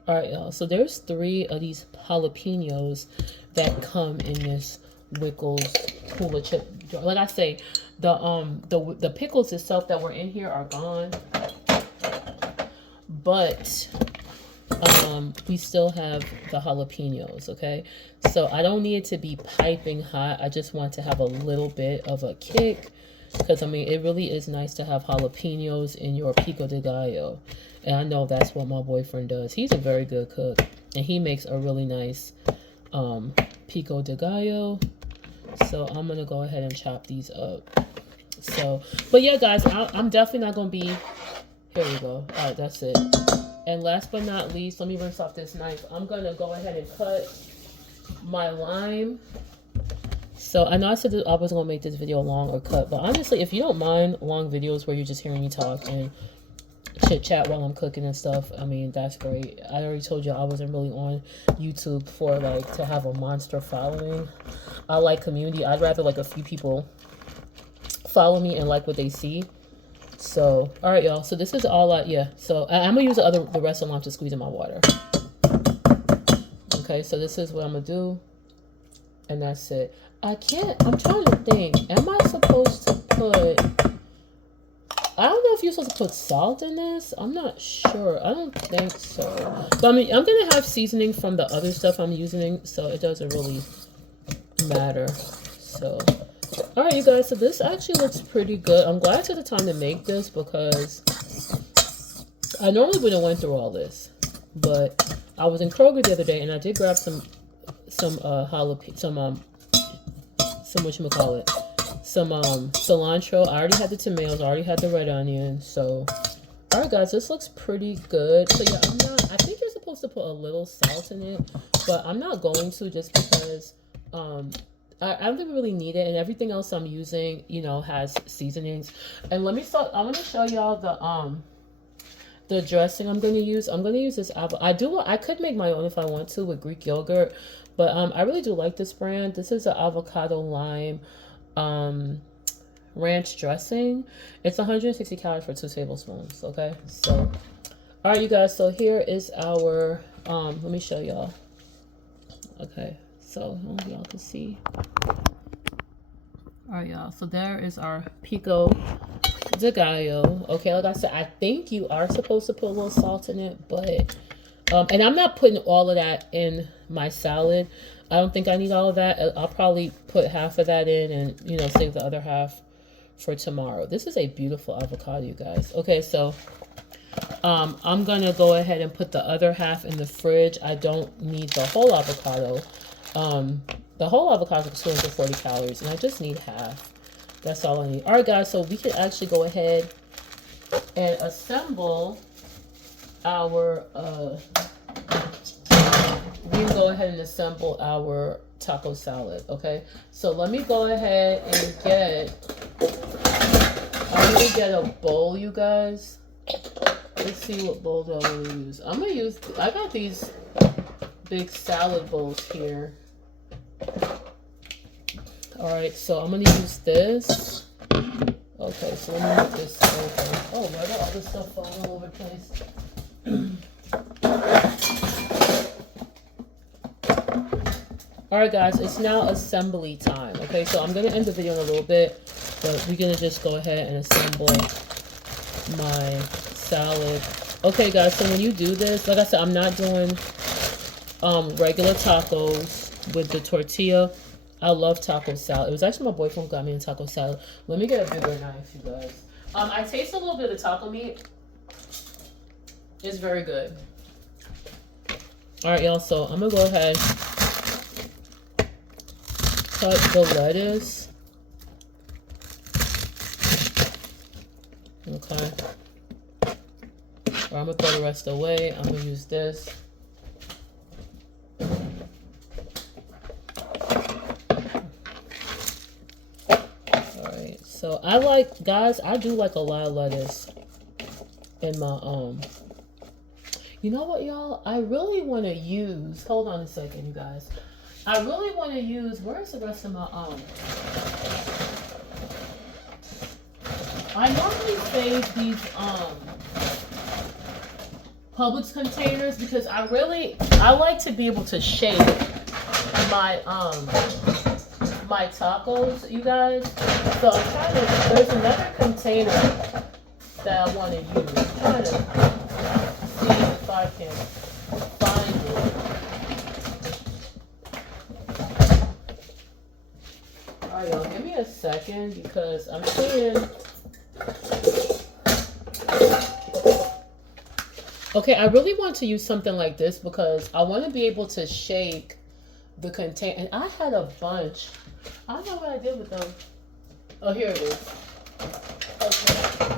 All right, y'all, so there's 3 of these jalapenos that come in this Wickles Hula chip jar. Like I say, the pickles itself that were in here are gone, but we still have the jalapenos. Okay, so I don't need it to be piping hot. I just want to have a little bit of a kick, because I mean, it really is nice to have jalapenos in your pico de gallo, and I know that's what my boyfriend does. He's a very good cook, and he makes a really nice pico de gallo. So I'm gonna go ahead and chop these up. So, but yeah, guys, I'm definitely not gonna be, here we go. All right, that's it. And last but not least, let me rinse off this knife. I'm gonna go ahead and cut my lime. So I know I said that I was gonna make this video long or cut, but honestly, if you don't mind long videos where you're just hearing me talk and chit chat while I'm cooking and stuff, I mean, that's great. I already told you I wasn't really on YouTube for like to have a monster following. I like community. I'd rather like a few people follow me and like what they see. So all right, y'all, so this is all so I'm gonna use the rest of the lime to squeeze in my water. Okay, so this is what I'm gonna do, and that's it. I'm trying to think, am I supposed to put, I don't know if you're supposed to put salt in this. I'm not sure. I don't think so. But I mean, I'm going to have seasoning from the other stuff I'm using, so it doesn't really matter. So, all right, you guys. So this actually looks pretty good. I'm glad I took the time to make this, because I normally wouldn't went through all this. But I was in Kroger the other day, and I did grab some cilantro. I already had the tomatoes. I already had the red onion. So, all right, guys, this looks pretty good. So yeah, I think you're supposed to put a little salt in it, but I'm not going to, just because I don't think we really need it, and everything else I'm using, you know, has seasonings. And let me start. I'm gonna show y'all the dressing I'm gonna use. I'm gonna use this I could make my own if I want to with Greek yogurt, but I really do like this brand. This is an avocado lime ranch dressing. It's 160 calories for 2 tablespoons. Okay, so all right, you guys, so here is our let me show y'all. Okay, so y'all can see. All right, y'all, so there is our pico de gallo. Okay, like I said, I think you are supposed to put a little salt in it, but And I'm not putting all of that in my salad. I don't think I need all of that. I'll probably put half of that in and, you know, save the other half for tomorrow. This is a beautiful avocado, you guys. Okay, so I'm going to go ahead and put the other half in the fridge. I don't need the whole avocado. The whole avocado is 240 calories, and I just need half. That's all I need. All right, guys, so we can actually go ahead and assemble our, we can go ahead and assemble our taco salad, okay? So let me go ahead and I'm going to get a bowl, you guys. Let's see what bowl do I want to use. I got these big salad bowls here. All right, so I'm going to use this. Okay, so let me move this over. Oh, why got all this stuff falling all over the place? All right, guys, it's now assembly time. Okay, so I'm going to end the video in a little bit, but we're going to just go ahead and assemble my salad. Okay, guys, so when you do this, like I said, I'm not doing regular tacos with the tortilla. I love taco salad. It was actually my boyfriend who got me in taco salad. Let me get a bigger knife, you guys. I taste a little bit of the taco meat. It's very good. All right, y'all, so I'm going to go ahead, cut the lettuce. Okay. Or I'm going to throw the rest away. I'm going to use this. Alright, so I like, guys, I do like a lot of lettuce in my, you know what, y'all? I really want to use, hold on a second, you guys. I really want to use, where's the rest of my, I normally save these, Publix containers because I like to be able to shape my my tacos, you guys. So I'm trying to, there's another container that I want to use. I'm trying to see if I can find it. Alright, y'all, give me a second because I'm seeing. Okay, I really want to use something like this because I want to be able to shake the container. And I had a bunch. I don't know what I did with them. Oh, here it is. Okay.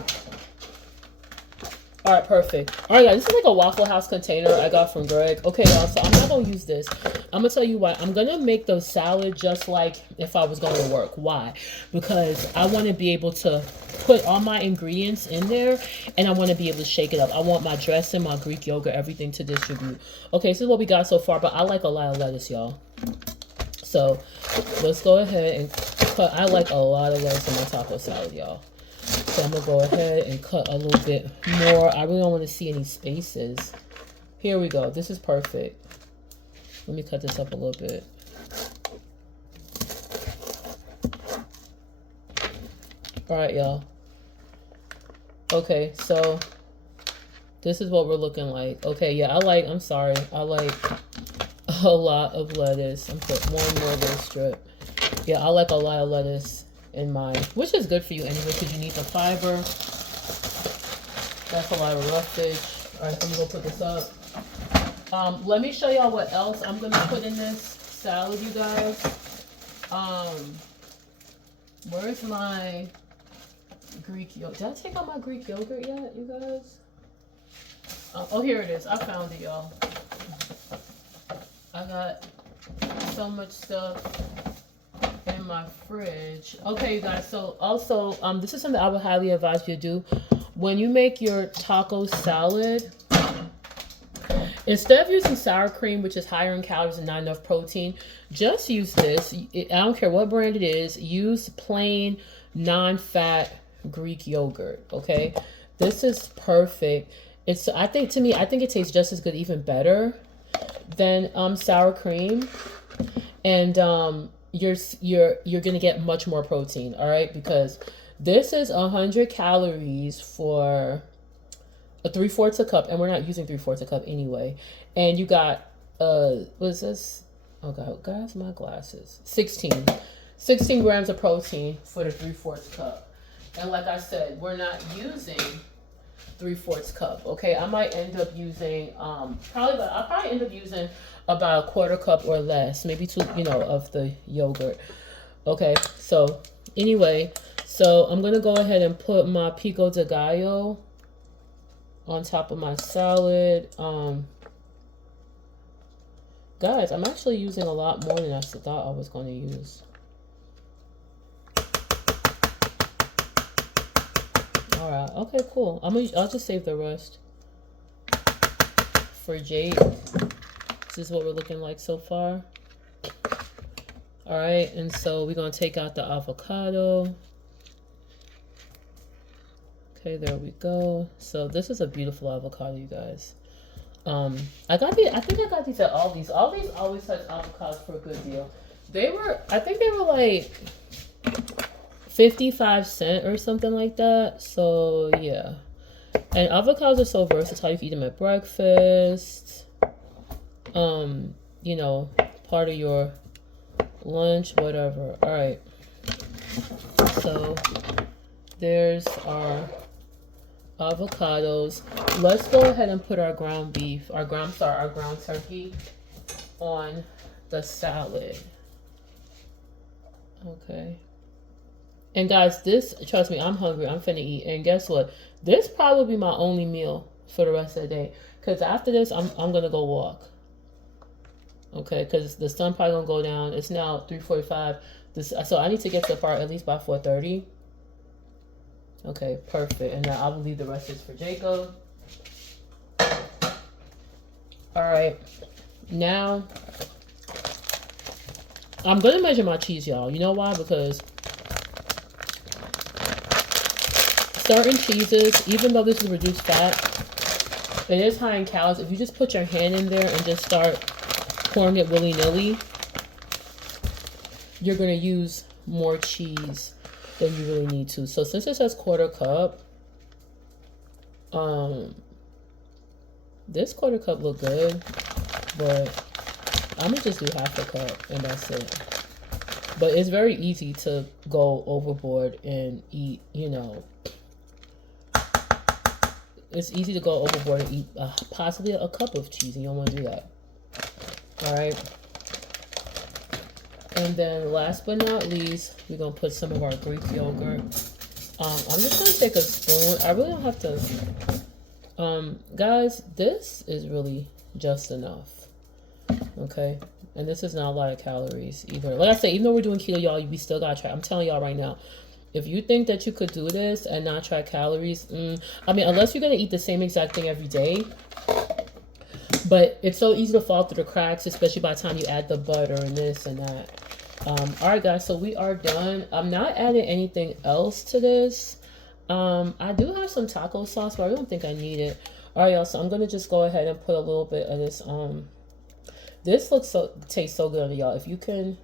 All right, perfect. All right, guys, this is like a Waffle House container I got from Greg. Okay, y'all, so I'm not going to use this. I'm going to tell you why. I'm going to make the salad just like if I was going to work. Why? Because I want to be able to put all my ingredients in there, and I want to be able to shake it up. I want my dressing, my Greek yogurt, everything to distribute. Okay, this is what we got so far, but I like a lot of lettuce, y'all. So let's go ahead and cut. I like a lot of lettuce in my taco salad, y'all. So I'm going to go ahead and cut a little bit more. I really don't want to see any spaces. Here we go. This is perfect. Let me cut this up a little bit. All right, y'all. Okay, so this is what we're looking like. Okay, yeah, I'm sorry. I like a lot of lettuce. I'm putting one more little strip. Yeah, I like a lot of lettuce in mine, which is good for you anyway because you need the fiber. That's a lot of roughage. All right, I'm gonna put this up. Let me show y'all what else I'm gonna put in this salad, you guys. Where's my Greek yogurt? Did I take out my Greek yogurt yet, you guys? Oh, here it is. I found it, y'all. I got so much stuff in my fridge. Okay, you guys, so also this is something I would highly advise you to do when you make your taco salad. Instead of using sour cream, which is higher in calories and not enough protein, just use this. I don't care what brand it is. Use plain non-fat Greek yogurt. Okay, this is perfect. I think it tastes just as good, even better than sour cream, and you're gonna get much more protein. All right, because this is 100 calories for a 3/4 a cup, and we're not using 3/4 a cup anyway. And you got what's this? Oh god, guys, my glasses. 16 grams of protein for the 3/4 cup. And like I said, we're not using 3/4 cup. Okay, I might end up using I'll probably end up using about a 1/4 cup or less, maybe 2, of the yogurt. Okay, so anyway, so I'm gonna go ahead and put my pico de gallo on top of my salad. Guys, I'm actually using a lot more than I thought I was going to use. All right. Okay, cool. I'll just save the rest for Jade. This is what we're looking like so far. All right, and so we're going to take out the avocado. Okay, there we go. So this is a beautiful avocado, you guys. I think I got these at Aldi's. Aldi's always has avocados for a good deal. I think they were like 55 cents or something like that. So yeah. And avocados are so versatile. You can eat them at breakfast. Part of your lunch, whatever. All right. So there's our avocados. Let's go ahead and put our ground beef, our ground turkey on the salad. Okay. And guys, trust me, I'm hungry. I'm finna eat. And guess what? This probably be my only meal for the rest of the day. Because after this, I'm going to go walk. Okay, because the sun probably going to go down. It's now 3:45. So I need to get to the park at least by 4:30. Okay, perfect. And now I will leave the rest for Jacob. All right. Now, I'm going to measure my cheese, y'all. You know why? Because certain cheeses, even though this is reduced fat, it is high in calories. If you just put your hand in there and just start pouring it willy-nilly, you're going to use more cheese than you really need to. So since it says 1/4 cup, this 1/4 cup look good, but I'm gonna just do 1/2 cup and that's it. But it's very easy to go overboard and eat, it's easy to go overboard and eat possibly a cup of cheese, and you don't want to do that. All right. And then last but not least, we're going to put some of our Greek yogurt. I'm just going to take a spoon. I really don't have to. Guys, this is really just enough. Okay. And this is not a lot of calories either. Like I said, even though we're doing keto, y'all, we still got to try. I'm telling y'all right now, if you think that you could do this and not track calories, unless you're going to eat the same exact thing every day. But it's so easy to fall through the cracks, especially by the time you add the butter and this and that. All right, guys, so we are done. I'm not adding anything else to this. I do have some taco sauce, but I don't think I need it. All right, y'all, so I'm going to just go ahead and put a little bit of this. This tastes so good, y'all. If you can.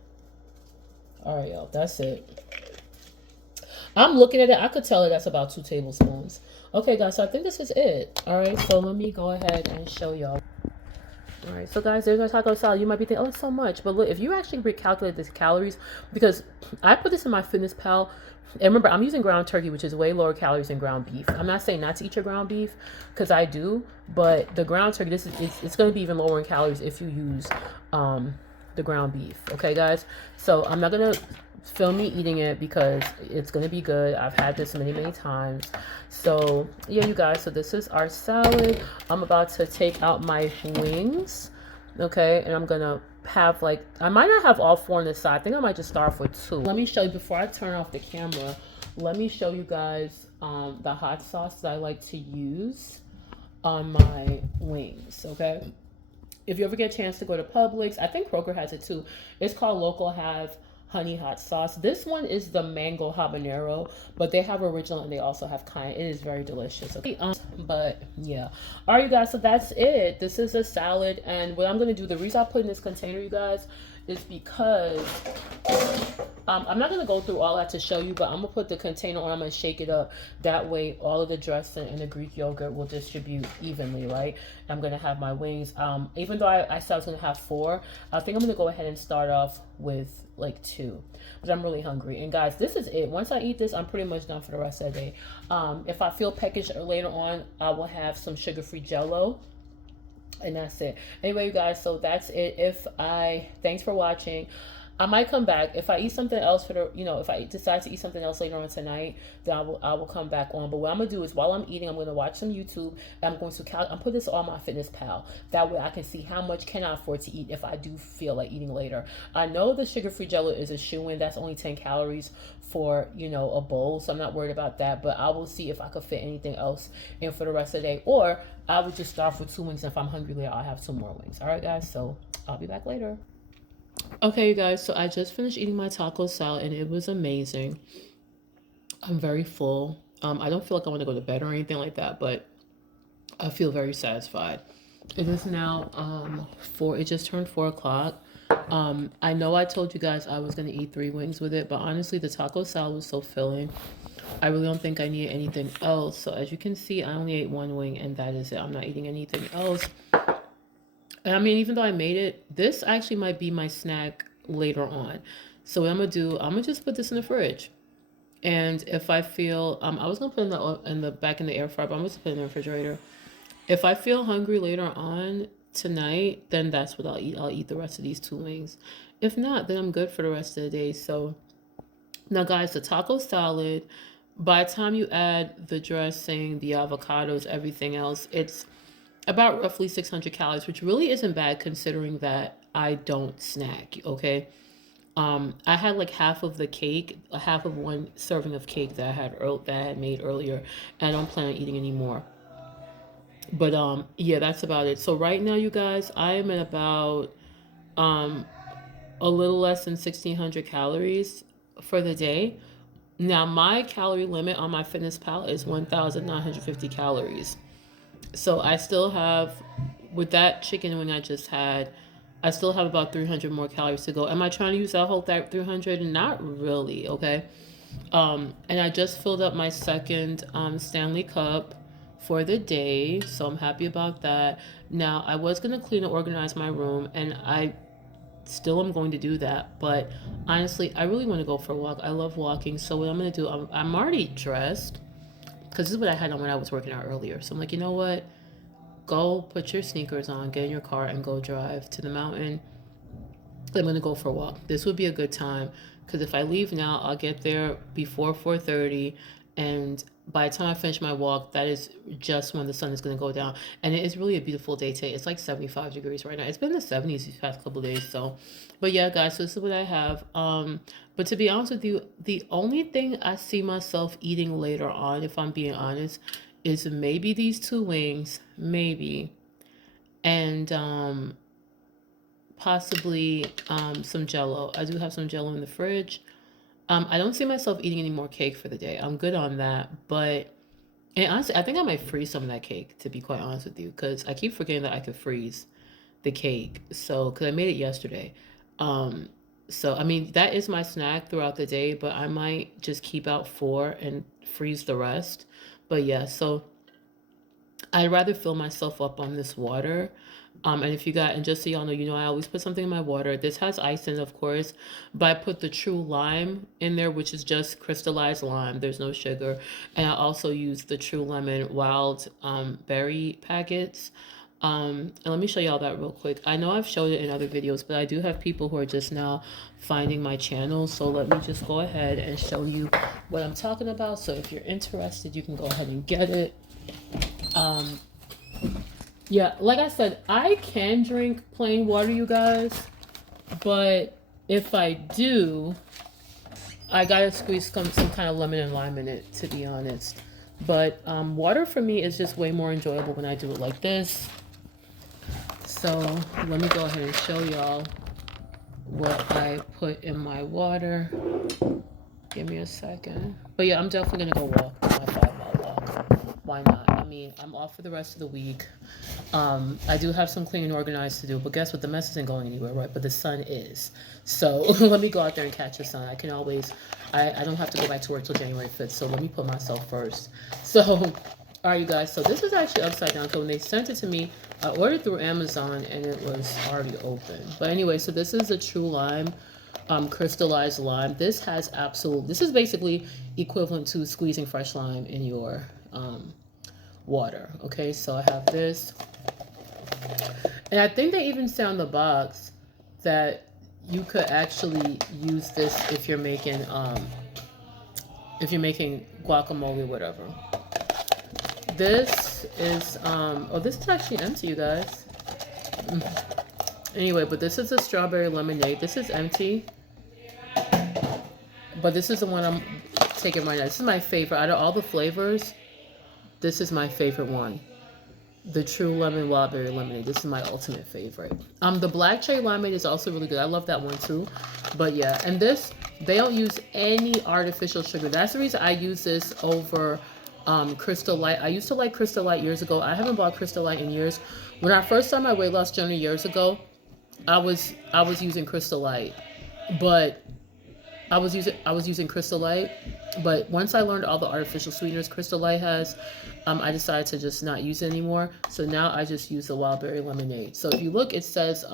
All right, y'all, that's it. I'm looking at it. I could tell it that's about 2 tablespoons. Okay, guys, so I think this is it. All right, so let me go ahead and show y'all. All right, so guys, there's our taco salad. You might be thinking, oh, it's so much. But look, if you actually recalculate the calories, because I put this in my Fitness Pal, and remember, I'm using ground turkey, which is way lower calories than ground beef. I'm not saying not to eat your ground beef, because I do, but the ground turkey, it's going to be even lower in calories if you use the ground beef. Okay, guys? So I'm not going to film me eating it because it's going to be good. I've had this many times. So yeah, you guys, so this is our salad. I'm about to take out my wings, okay, and I'm gonna have I might not have all 4 on this side. I think I might just start off with 2. Let me show you, before I turn off the camera, let me show you guys the hot sauce that I like to use on my wings. Okay, if you ever get a chance to go to Publix, I think Kroger has it too. It's called Local Have honey hot sauce. This one is the mango habanero, but they have original and they also have cayenne. It is very delicious. Okay, but yeah. All right, you guys, so that's it. This is a salad, and what I'm going to do, the reason I put in this container, you guys, is because I'm not going to go through all that to show you, but I'm going to put the container on. I'm going to shake it up. That way, all of the dressing and the Greek yogurt will distribute evenly, right? I'm going to have my wings. Even though I said I was going to have 4, I think I'm going to go ahead and start off with like 2. But I'm really hungry. And guys, this is it. Once I eat this, I'm pretty much done for the rest of the day. If I feel peckish later on, I will have some sugar-free Jell-O. And that's it. Anyway, you guys, so that's it. Thanks for watching. I might come back if I eat something else for the, if I decide to eat something else later on tonight, then I will come back on. But what I'm gonna do is while I'm eating, I'm gonna watch some YouTube. And I'm going to I'm put this on my Fitness Pal. That way I can see how much can I afford to eat if I do feel like eating later. I know the sugar-free Jell-O is a shoo-in. That's only 10 calories for a bowl, so I'm not worried about that. But I will see if I could fit anything else in for the rest of the day, or I would just start with 2 wings. And if I'm hungry later, I'll have 2 more wings. All right, guys. So I'll be back later. Okay, you guys, so I just finished eating my taco salad and it was amazing. I'm very full. I don't feel like I want to go to bed or anything like that, but I feel very satisfied. It is now it just turned 4 o'clock. I know I told you guys I was going to eat 3 wings with it, but honestly, the taco salad was so filling. I really don't think I need anything else. So as you can see, I only ate 1 wing and that is it. I'm not eating anything else. And I mean, even though I made it, this actually might be my snack later on. So what I'm gonna do, I'm gonna just put this in the fridge. And if I feel, I was gonna put it in the back in the air fryer, but I'm gonna put it in the refrigerator. If I feel hungry later on tonight, then that's what I'll eat. I'll eat the rest of these 2 wings. If not, then I'm good for the rest of the day. So now, guys, the taco salad, by the time you add the dressing, the avocados, everything else, it's about roughly 600 calories, which really isn't bad considering that I don't snack, okay? I had like half of the cake, half of 1 serving of cake that I had made earlier, and I don't plan on eating anymore. But yeah, that's about it. So right now, you guys, I am at about a little less than 1,600 calories for the day. Now, my calorie limit on my Fitness Pal is 1,950 calories. So I still have, with that chicken wing I just had, I still have about 300 more calories to go. Am I trying to use that whole 300? Not really, okay? And I just filled up my second Stanley Cup for the day, so I'm happy about that. Now, I was going to clean and organize my room, and I still am going to do that. But honestly, I really want to go for a walk. I love walking. So what I'm going to do, I'm already dressed, because this is what I had on when I was working out earlier. So I'm like, you know what? Go put your sneakers on, get in your car, and go drive to the mountain. I'm going to go for a walk. This would be a good time, because if I leave now, I'll get there before 4:30, and by the time I finish my walk, that is just when the sun is going to go down. And it is really a beautiful day today. It's like 75 degrees right now. It's been in the 70s these past couple days. So, but yeah, guys, so this is what I have. But to be honest with you, the only thing I see myself eating later on, if I'm being honest, is maybe these 2 wings, maybe, and possibly some Jell-O. I do have some Jell-O in the fridge. I don't see myself eating any more cake for the day. I'm good on that. But, and honestly, I think I might freeze some of that cake, to be quite honest with you, because I keep forgetting that I could freeze the cake. So, because I made it yesterday. So, I mean, that is my snack throughout the day, but I might just keep out 4 and freeze the rest. But yeah, so I'd rather fill myself up on this water. And if you got, and just so y'all know, I always put something in my water. This has ice in it, of course, but I put the true lime in there, which is just crystallized lime. There's no sugar. And I also use the true lemon wild berry packets. And let me show y'all that real quick. I know I've showed it in other videos, but I do have people who are just now finding my channel. So let me just go ahead and show you what I'm talking about. So if you're interested, you can go ahead and get it. Yeah, like I said, I can drink plain water, you guys, but if I do, I gotta squeeze some kind of lemon and lime in it, to be honest. But water for me is just way more enjoyable when I do it like this. So let me go ahead and show y'all what I put in my water. Give me a second. But yeah, I'm definitely gonna go walk, my 5-mile walk. Why not? mean, I'm off for the rest of the week. I do have some cleaning and organized to do, but guess what? The mess isn't going anywhere, right? But the sun is. So let me go out there and catch the sun. I can always, I don't have to go back to work till January 5th, so let me put myself first. So, all right, you guys. So this is actually upside down. So when they sent it to me, I ordered through Amazon and it was already open. But anyway, so this is a true lime, crystallized lime. This has this is basically equivalent to squeezing fresh lime in your water. Okay, so I have this. And I think they even say on the box that you could actually use this if you're making guacamole or whatever. This is oh, this is actually empty, you guys. Anyway, but this is a strawberry lemonade. This is empty. But this is the one I'm taking right now. This is my favorite. Out of all the flavors, this is my favorite one. The True Lemon Wildberry Lemonade. This is my ultimate favorite. The Black Cherry Lemonade is also really good. I love that one too. But yeah, and this, they don't use any artificial sugar. That's the reason I use this over Crystal Light. I used to like Crystal Light years ago. I haven't bought Crystal Light in years. When I first started my weight loss journey years ago, I was using Crystal Light. But I was using Crystal Light, but once I learned all the artificial sweeteners Crystal Light has, I decided to just not use it anymore. So now I just use the Wildberry Lemonade. So if you look, it says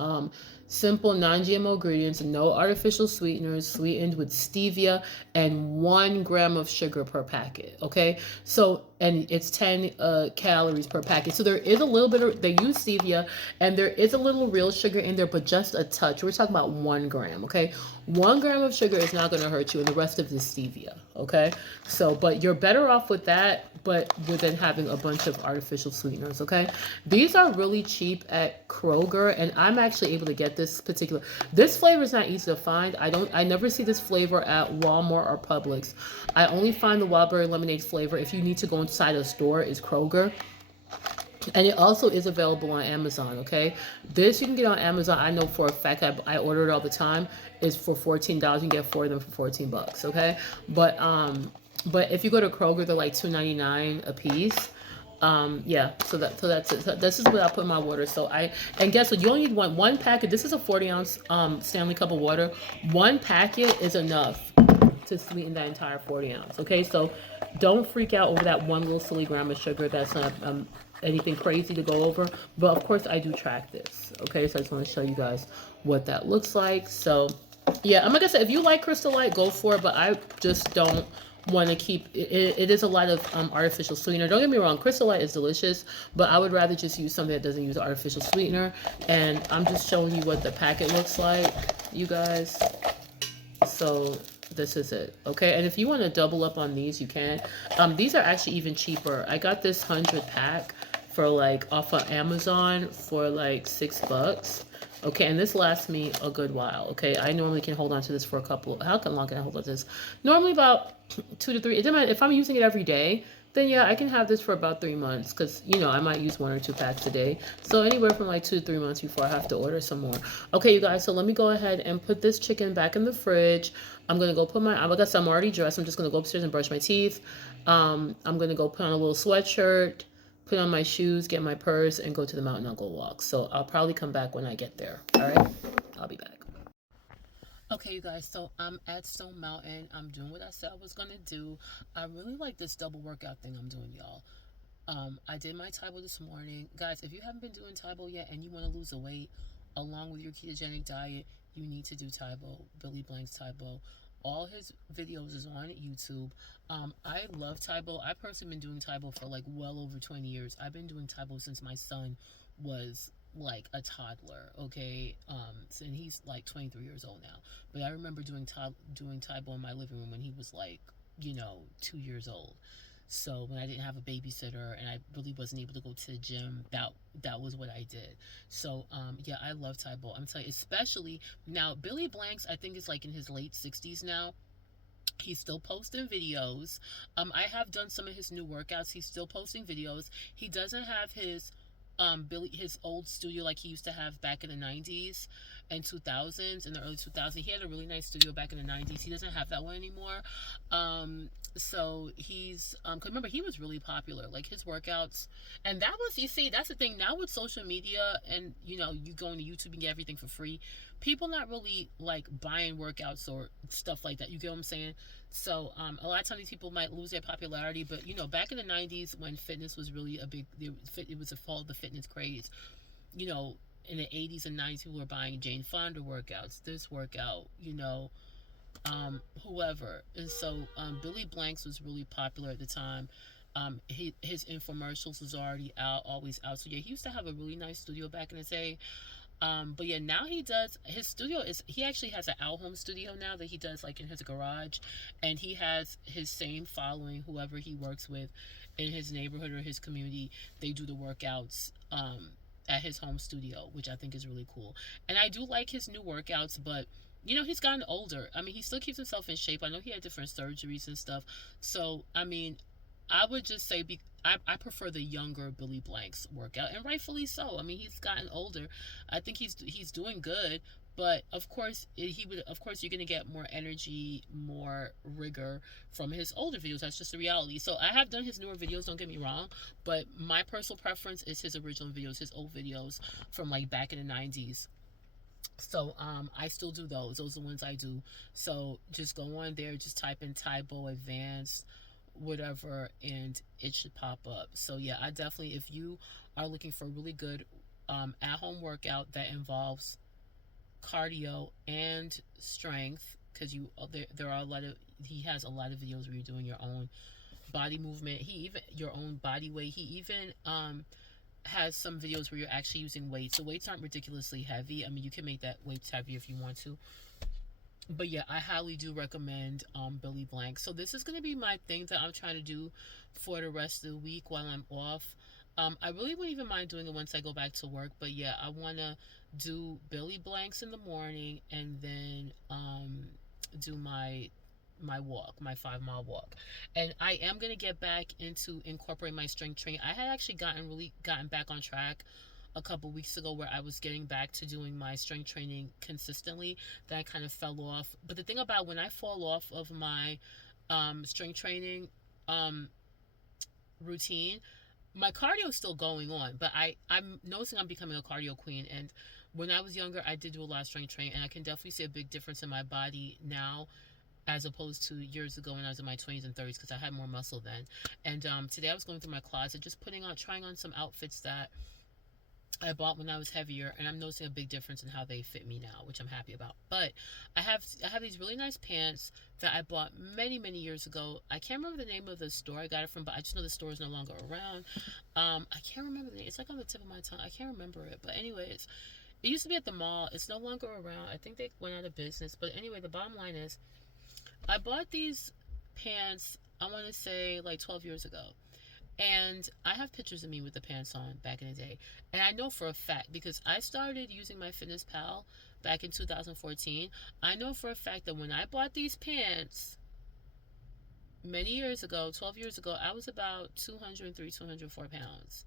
simple non-GMO ingredients, no artificial sweeteners, sweetened with stevia and 1 gram of sugar per packet. Okay, so and it's 10 calories per packet. So there is a little bit of, they use stevia and there is a little real sugar in there, but just a touch. We're talking about 1 gram. Okay, 1 gram of sugar is not going to hurt you, and the rest of this stevia. Okay, so but you're better off with that, but than having a bunch of artificial sweeteners. Okay, these are really cheap at Kroger, and I'm actually able to get this flavor is not easy to find. I never see this flavor at Walmart or Publix. I only find the Wildberry Lemonade flavor if you need to go inside a store is Kroger. And it also is available on Amazon, okay? This you can get on Amazon. I know for a fact I order it all the time. It's for $14. You can get 4 of them for $14, okay? But if you go to Kroger, they're like $2.99 a piece. Yeah, so that's it. So this is what I put in my water. So and guess what? You only need one packet. This is a 40-ounce Stanley cup of water. 1 packet is enough to sweeten that entire 40 ounce. Okay, so don't freak out over that one little silly gram of sugar. That's not anything crazy to go over, but of course I do track this. Okay, so I just want to show you guys what that looks like. So yeah, like I said, if you like Crystal Light, go for it, but I just don't want to keep it is a lot of artificial sweetener. Don't get me wrong, Crystal Light is delicious, but I would rather just use something that doesn't use artificial sweetener. And I'm just showing you what the packet looks like, you guys. So this is it, okay? And if you want to double up on these, you can. These are actually even cheaper. I got this 100 pack for like off of Amazon for like $6. Okay, and this lasts me a good while. Okay, I normally can hold on to this for a couple. How long can I hold on to this? Normally about 2 to 3. It doesn't matter if I'm using it every day. Then yeah, I can have this for about 3 months because, you know, I might use 1 or 2 packs a day. So anywhere from like 2 to 3 months before I have to order some more. Okay, you guys, so let me go ahead and put this chicken back in the fridge. I'm going to go put I guess I'm already dressed. I'm just going to go upstairs and brush my teeth. I'm going to go put on a little sweatshirt, put on my shoes, get my purse, and go to the mountain. I'll go walk. So I'll probably come back when I get there. All right, I'll be back. Okay, you guys, so I'm at Stone Mountain. I'm doing what I said I was going to do. I really like this double workout thing I'm doing, y'all. I did my Taibo this morning. Guys, if you haven't been doing Taibo yet and you want to lose a weight along with your ketogenic diet, you need to do Taibo, Billy Blank's Taibo. All his videos is on YouTube. I love Taibo. I've personally been doing Taibo for like well over 20 years. I've been doing Taibo since my son was like a toddler, okay? And he's like 23 years old now. But I remember doing Taibo in my living room when he was like, you know, 2 years old. So when I didn't have a babysitter and I really wasn't able to go to the gym, that was what I did. So yeah, I love Taibo. I'm telling you, especially now, Billy Blanks, I think is like in his late 60s now. He's still posting videos. I have done some of his new workouts. He's still posting videos. He doesn't have his his old studio like he used to have back in the 90s, and 2000s, in the early 2000s. He had a really nice studio back in the 90s. He doesn't have that one anymore. So he's 'cause remember, he was really popular, like his workouts. And that was, you see, that's the thing now with social media, and you go into YouTube and get everything for free. People not really like buying workouts or stuff like that, you get what I'm saying? So a lot of times these people might lose their popularity, but back in the 90s, when fitness was really a big, it was a fall of the fitness craze. In the 80s and 90s, people were buying Jane Fonda workouts, this workout, whoever. And so Billy Blanks was really popular at the time. His infomercials was already out, always out. So yeah, he used to have a really nice studio back in the day. But yeah, now he does, his studio is, he actually has an out-home studio now that he does like in his garage, and he has his same following, whoever he works with in his neighborhood or his community. They do the workouts at his home studio, which I think is really cool. And I do like his new workouts, but he's gotten older. I mean, he still keeps himself in shape. I know he had different surgeries and stuff. So, I mean, I would just say I prefer the younger Billy Blanks workout, and rightfully so. I mean, he's gotten older. I think he's doing good, but of course you're gonna get more energy, more rigor from his older videos. That's just the reality. So I have done his newer videos. Don't get me wrong, but my personal preference is his original videos, his old videos from like back in the 90s. So I still do those. Those are the ones I do. So just go on there, just type in Tybo Advanced whatever, and it should pop up. So yeah, I definitely, if you are looking for a really good at-home workout that involves cardio and strength, because there are a lot of, he has a lot of videos where you're doing your own body movement, your own body weight. He even has some videos where you're actually using weights. So weights aren't ridiculously heavy. I mean, you can make that weights heavy if you want to. But yeah, I highly do recommend Billy Blank. So this is going to be my thing that I'm trying to do for the rest of the week while I'm off. I really wouldn't even mind doing it once I go back to work. But yeah, I want to do Billy Blanks in the morning, and then do my walk, my 5-mile walk. And I am going to get back into incorporating my strength training. I had actually gotten back on track a couple weeks ago, where I was getting back to doing my strength training consistently. Then I kind of fell off. But the thing about when I fall off of my strength training routine, my cardio is still going on, but I'm noticing I'm becoming a cardio queen. And when I was younger, I did do a lot of strength training, and I can definitely see a big difference in my body now as opposed to years ago when I was in my 20s and 30s, because I had more muscle then. And today I was going through my closet, just trying on some outfits that I bought when I was heavier, and I'm noticing a big difference in how they fit me now, which I'm happy about. But I have these really nice pants that I bought many, many years ago. I can't remember the name of the store I got it from, but I just know the store is no longer around. I can't remember the name. It's like on the tip of my tongue. I can't remember it. But anyways, it used to be at the mall. It's no longer around. I think they went out of business. But anyway, the bottom line is, I bought these pants, I want to say like 12 years ago. And I have pictures of me with the pants on back in the day. And I know for a fact, because I started using my Fitness Pal back in 2014. I know for a fact that when I bought these pants many years ago, 12 years ago, I was about 203, 204 pounds,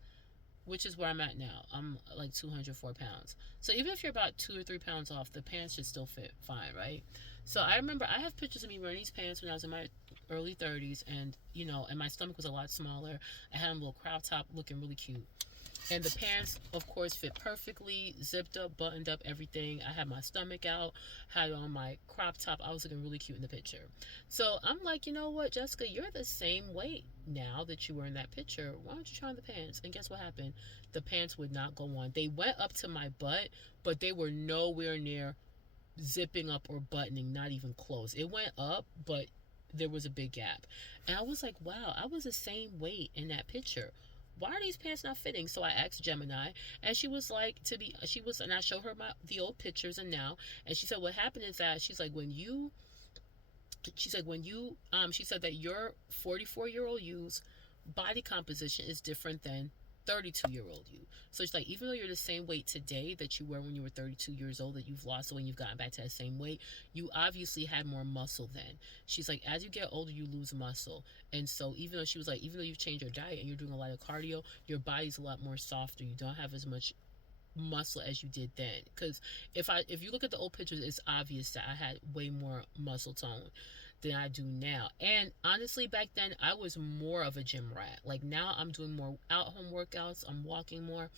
which is where I'm at now. I'm like 204 pounds. So even if you're about 2 or 3 pounds off, the pants should still fit fine, right? So I remember I have pictures of me wearing these pants when I was in my early 30s, and and my stomach was a lot smaller. I had a little crop top, looking really cute. And the pants, of course, fit perfectly, zipped up, buttoned up, everything. I had my stomach out, had on my crop top. I was looking really cute in the picture. So I'm like, you know what, Jessica, you're the same weight now that you were in that picture. Why don't you try on the pants? And guess what happened? The pants would not go on. They went up to my butt, but they were nowhere near zipping up or buttoning, not even close. It went up, but there was a big gap. And I was like, wow, I was the same weight in that picture. Why are these pants not fitting? So I asked Gemini, and she was like, and I showed her the old pictures and now, and she said what happened is that she said that your 44-year-old you's body composition is different than 32-year-old you. So it's like, even though you're the same weight today that you were when you were 32 years old, that you've lost when you've gotten back to that same weight, you obviously had more muscle then. She's like, as you get older, you lose muscle. And so even though you've changed your diet and you're doing a lot of cardio, your body's a lot more softer. You don't have as much muscle as you did then. Because if you look at the old pictures, it's obvious that I had way more muscle tone than I do now. And honestly, back then I was more of a gym rat. Like now I'm doing more out home workouts, I'm walking more.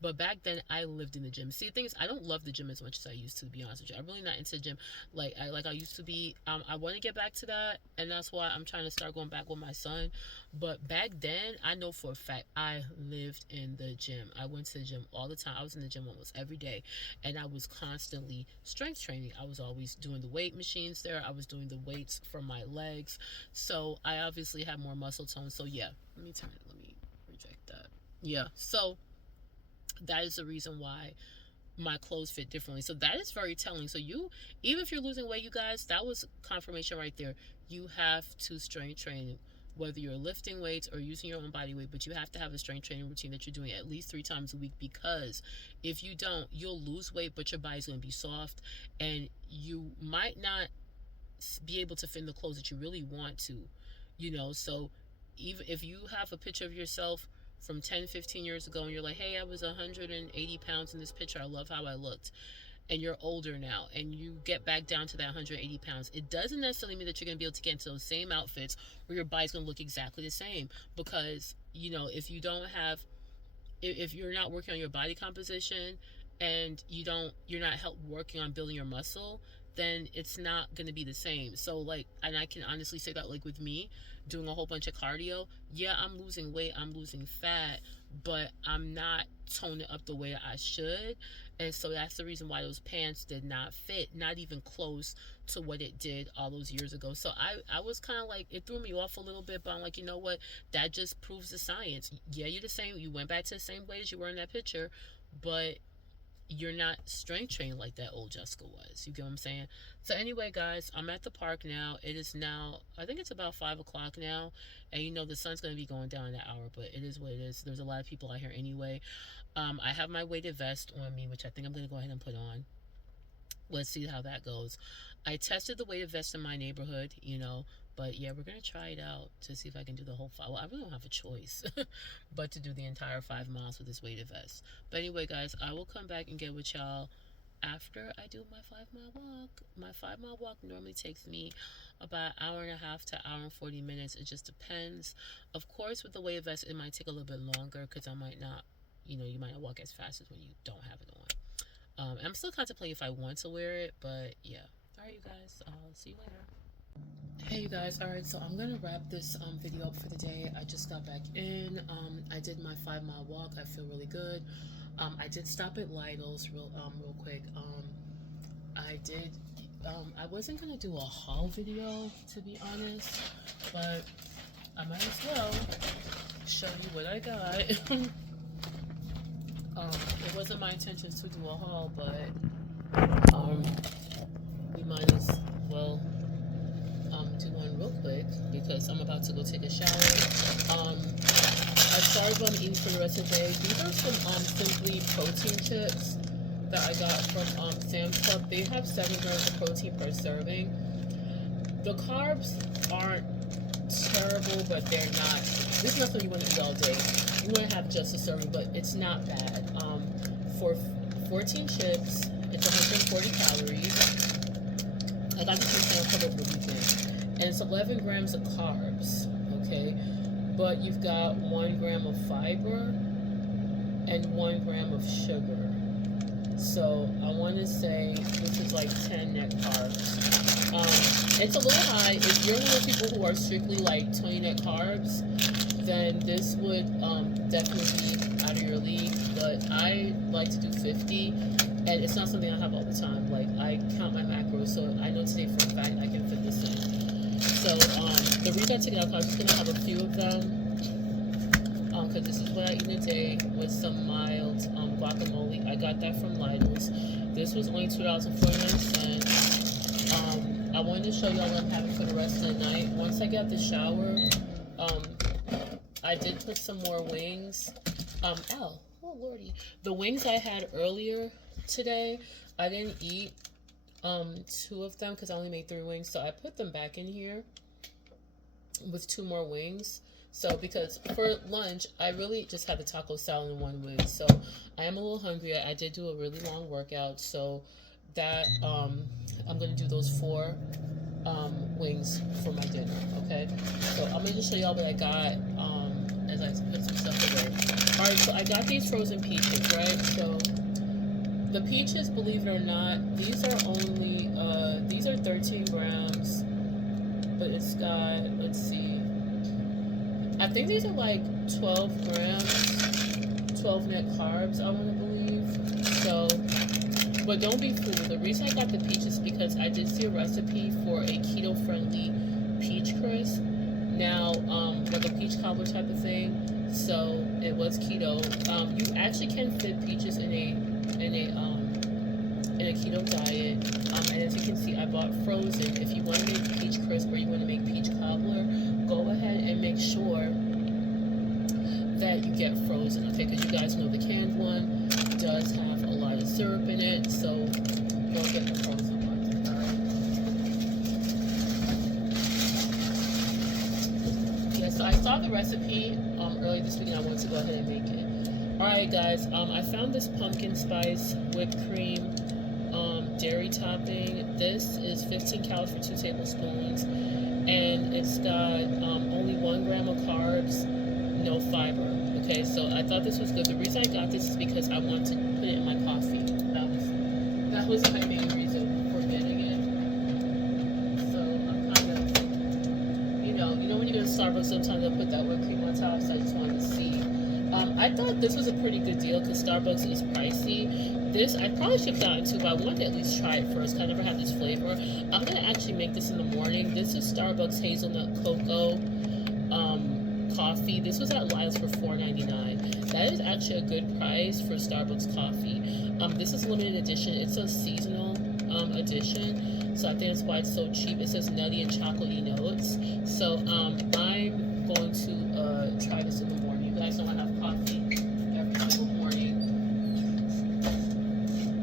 But back then, I lived in the gym. See, the thing is, I don't love the gym as much as I used to be honest with you. I'm really not into the gym like I used to be. I want to get back to that, and that's why I'm trying to start going back with my son. But back then, I know for a fact I lived in the gym. I went to the gym all the time. I was in the gym almost every day, and I was constantly strength training. I was always doing the weight machines there. I was doing the weights for my legs, so I obviously had more muscle tone. So yeah, let me reject that. Yeah, so that is the reason why my clothes fit differently. So that is very telling. So you, even if you're losing weight, you guys, that was confirmation right there. You have to strength train, whether you're lifting weights or using your own body weight, but you have to have a strength training routine that you're doing at least 3 times a week, because if you don't, you'll lose weight, but your body's going to be soft, and you might not be able to fit in the clothes that you really want to, so even if you have a picture of yourself from 10, 15 years ago and you're like, hey, I was 180 pounds in this picture, I love how I looked, and you're older now and you get back down to that 180 pounds, it doesn't necessarily mean that you're going to be able to get into those same outfits where your body's going to look exactly the same, because if you don't have, if you're not working on your body composition, and you're not working on building your muscle, then it's not going to be the same. So like, and I can honestly say that, like with me doing a whole bunch of cardio, yeah, I'm losing weight, I'm losing fat, but I'm not toning up the way I should. And so that's the reason why those pants did not fit, not even close to what it did all those years ago. So I was kind of like, it threw me off a little bit, but I'm like, you know what, that just proves the science. Yeah, you're the same, you went back to the same way as you were in that picture, but you're not strength trained like that old Jessica was. You get what I'm saying? So anyway, guys, I'm at the park now. It is now, I think it's about 5 o'clock now, and the sun's going to be going down in an hour, but it is what it is. There's a lot of people out here anyway. I have my weighted vest on me, which I think I'm going to go ahead and put on. Let's see how that goes. I tested the weighted vest in my neighborhood, but yeah, we're going to try it out to see if I can do the whole 5. Well, I really don't have a choice but to do the entire 5 miles with this weighted vest. But anyway, guys, I will come back and get with y'all after I do my 5-mile walk. My 5-mile walk normally takes me about an hour and a half to an hour and 40 minutes. It just depends. Of course, with the weighted vest, it might take a little bit longer because I might not, you might not walk as fast as when you don't have it on. I'm still contemplating if I want to wear it, but yeah. All right, you guys. I'll see you later. Hey, you guys. All right, so I'm gonna wrap this video up for the day. I just got back in. I did my 5-mile walk. I feel really good. I did stop at Lidl's real quick. I did. I wasn't gonna do a haul video, to be honest, but I might as well show you what I got. It wasn't my intention to do a haul, but we might as well do one real quick because I'm about to go take a shower. As far as what I'm eating for the rest of the day, these are some Simply protein chips that I got from Sam's Club. They have 7 grams of protein per serving. The carbs aren't terrible, but they're not. This is not something you want to eat all day. You want to have just a serving, but it's not bad. For 14 chips, it's 140 calories. I got this from Sam's Club over the weekend, and it's 11 grams of carbs. Okay, but you've got 1 gram of fiber and 1 gram of sugar. So I want to say this is like 10 net carbs. It's a little high. If you're one of the people who are strictly like 20 net carbs, then this would definitely be out of your league. But I like to do 50, and it's not something I have all the time. Like, I count my macros, so I know today for a fact I can fit this in. So the reason I took it out, I'm just gonna have a few of them. Because this is what I eat in a day with some mild guacamole. I got that from Lidl's. This was only $2.49. I wanted to show y'all what I'm having for the rest of the night. Once I got the shower, I did put some more wings. Oh lordy. The wings I had earlier today, I didn't eat 2 of them because I only made 3 wings. So I put them back in here with 2 more wings. So because for lunch, I really just had the taco salad in one week. So I am a little hungry. I did do a really long workout. So that I'm gonna do those four wings for my dinner. Okay. So I'm gonna just show y'all what I got as I put some stuff away. All right. So I got these frozen peaches, right? So the peaches, believe it or not, these are only these are 13 grams, but it's got, let's see, I think these are like 12 grams, 12 net carbs, I want to believe. So, but don't be fooled. The reason I got the peaches is because I did see a recipe for a keto-friendly peach crisp. Now, like a peach cobbler type of thing. So it was keto. You actually can fit peaches in a keto diet. And as you can see, I bought frozen. If you want to make peach crisp or you want to make peach cobbler, go ahead and make sure that you get frozen, okay? Because you guys know the canned one does have a lot of syrup in it, so go get the frozen one. All right. Yeah, so I saw the recipe earlier this week, and I wanted to go ahead and make it. All right, guys. I found this pumpkin spice whipped cream dairy topping. This is 15 calories for 2 tablespoons, and it's got only 1 gram of carbs, no fiber. Okay, so I thought this was good. The reason I got this is because I want to put it in my coffee. That was my main reason for getting it. So I'm kind of, you know when you go to Starbucks, sometimes they'll put that whipped cream on top. So I just wanted to see. I thought this was a pretty good deal because Starbucks is pricey. This I probably should have gotten too, but I wanted to at least try it first. I never had this flavor. I'm gonna actually make this in the morning. This is Starbucks hazelnut cocoa coffee. This was at Lidl's for $4.99. That is actually a good price for Starbucks coffee. This is limited edition. It's a seasonal edition, so I think that's why it's so cheap. It says nutty and chocolatey notes. So I'm going to try this in the morning. You guys know I have coffee every single morning.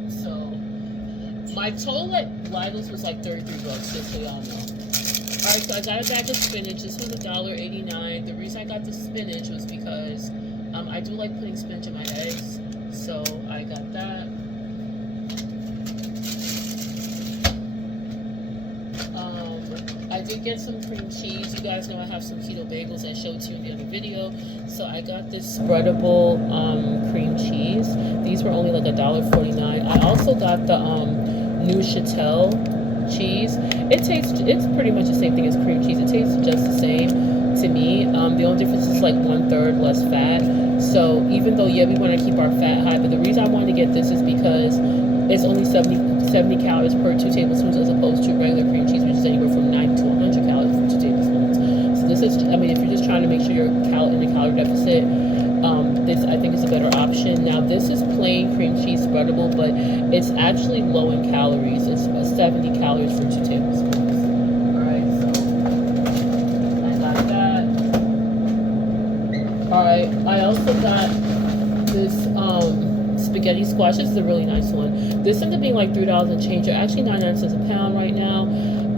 So my total at Lidl's was like $33, just so y'all know. Alright, so I got a bag of spinach. This was $1.89. The reason I got the spinach was because I do like putting spinach in my eggs. So I got that. I did get some cream cheese. You guys know I have some keto bagels I showed to you in the other video. So I got this spreadable cream cheese. These were only like $1.49. I also got the Neuchâtel cheese. It's pretty much the same thing as cream cheese. It tastes just the same to me. The only difference is like 1/3 less fat. So even though we want to keep our fat high, but the reason I wanted to get this is because it's only 70 calories per 2 tablespoons as opposed to regular cream cheese, which is anywhere from 90 to 100 calories for 2 tablespoons. So this is, I mean, if you're just trying to make sure you're in a calorie deficit, this I think is a better option. Now this is plain cream cheese spreadable, but it's actually low in calories. It's 70 calories for 2 tablespoons. Alright, so I got that. Alright, I also got this spaghetti squash. This is a really nice one. This ended up being like $3 and change. They're actually 99 cents a pound right now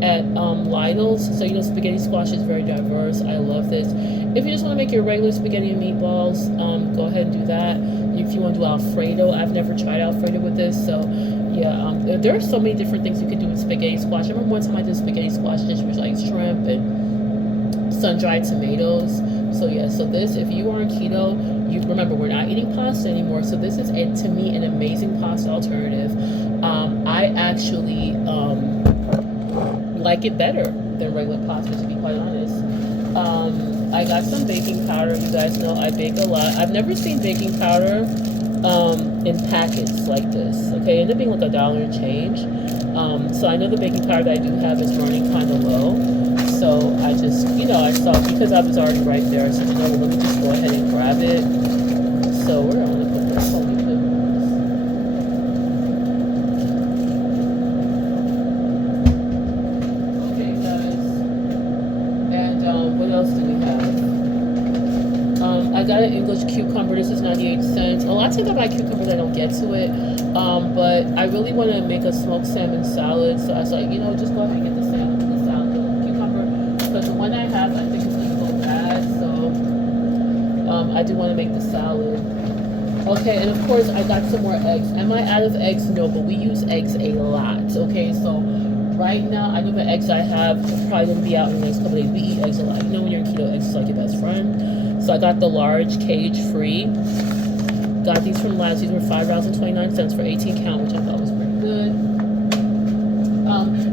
at Lidl's. So spaghetti squash is very diverse. I love this. If you just want to make your regular spaghetti and meatballs, go ahead and do that. If you want to do Alfredo, I've never tried Alfredo with this, so yeah. There are so many different things you can do with spaghetti squash. I remember one time I did a spaghetti squash dish with like shrimp and sun-dried tomatoes. So yeah, so this, if you are on keto, you remember we're not eating pasta anymore. So this is to me an amazing pasta alternative. I actually like it better than regular pasta, to be quite honest. I got some baking powder. You guys know I bake a lot. I've never seen baking powder in packets like this. Okay, it ended up being like $1 and change. So I know the baking powder that I do have is running kind of low. So I just, I saw, because I was already right there, I said, let me just go ahead and grab it. So we're only put this. Okay, guys. And what else do we have? I got an English cucumber. This is 98 cents. A lot of times I buy cucumbers, I don't get to it. But I really want to make a smoked salmon salad. So I was like, just go ahead and get the salad, cucumber. Because the one I have, I think is going to go bad. So I do want to make the salad. Okay, and of course I got some more eggs. Am I out of eggs? No, but we use eggs a lot. Okay, so right now I know the eggs I have are probably gonna be out in the next couple days. We eat eggs a lot. You know when you're in keto, eggs is like your best friend. So I got the large cage free. Got these from last. These were $5.29 for 18 count, which I thought was pretty good.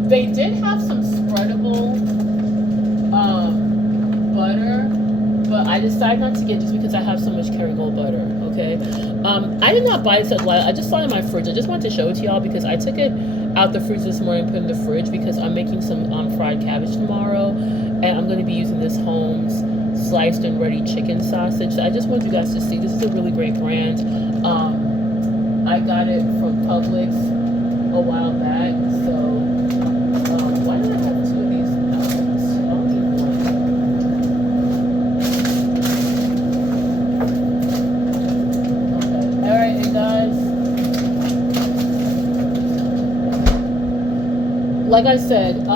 They did have some spreadable butter, but I decided not to get just because I have so much Kerrygold butter. Okay, I did not buy this at Lidl. I just saw it in my fridge. I just wanted to show it to y'all because I took it out the fridge this morning and put it in the fridge because I'm making some fried cabbage tomorrow, and I'm going to be using this Holmes sliced and ready chicken sausage. So I just wanted you guys to see. This is a really great brand. I got it from Publix a while back. So why did I have two of these? I don't need one. Okay. All right, and guys, like I said,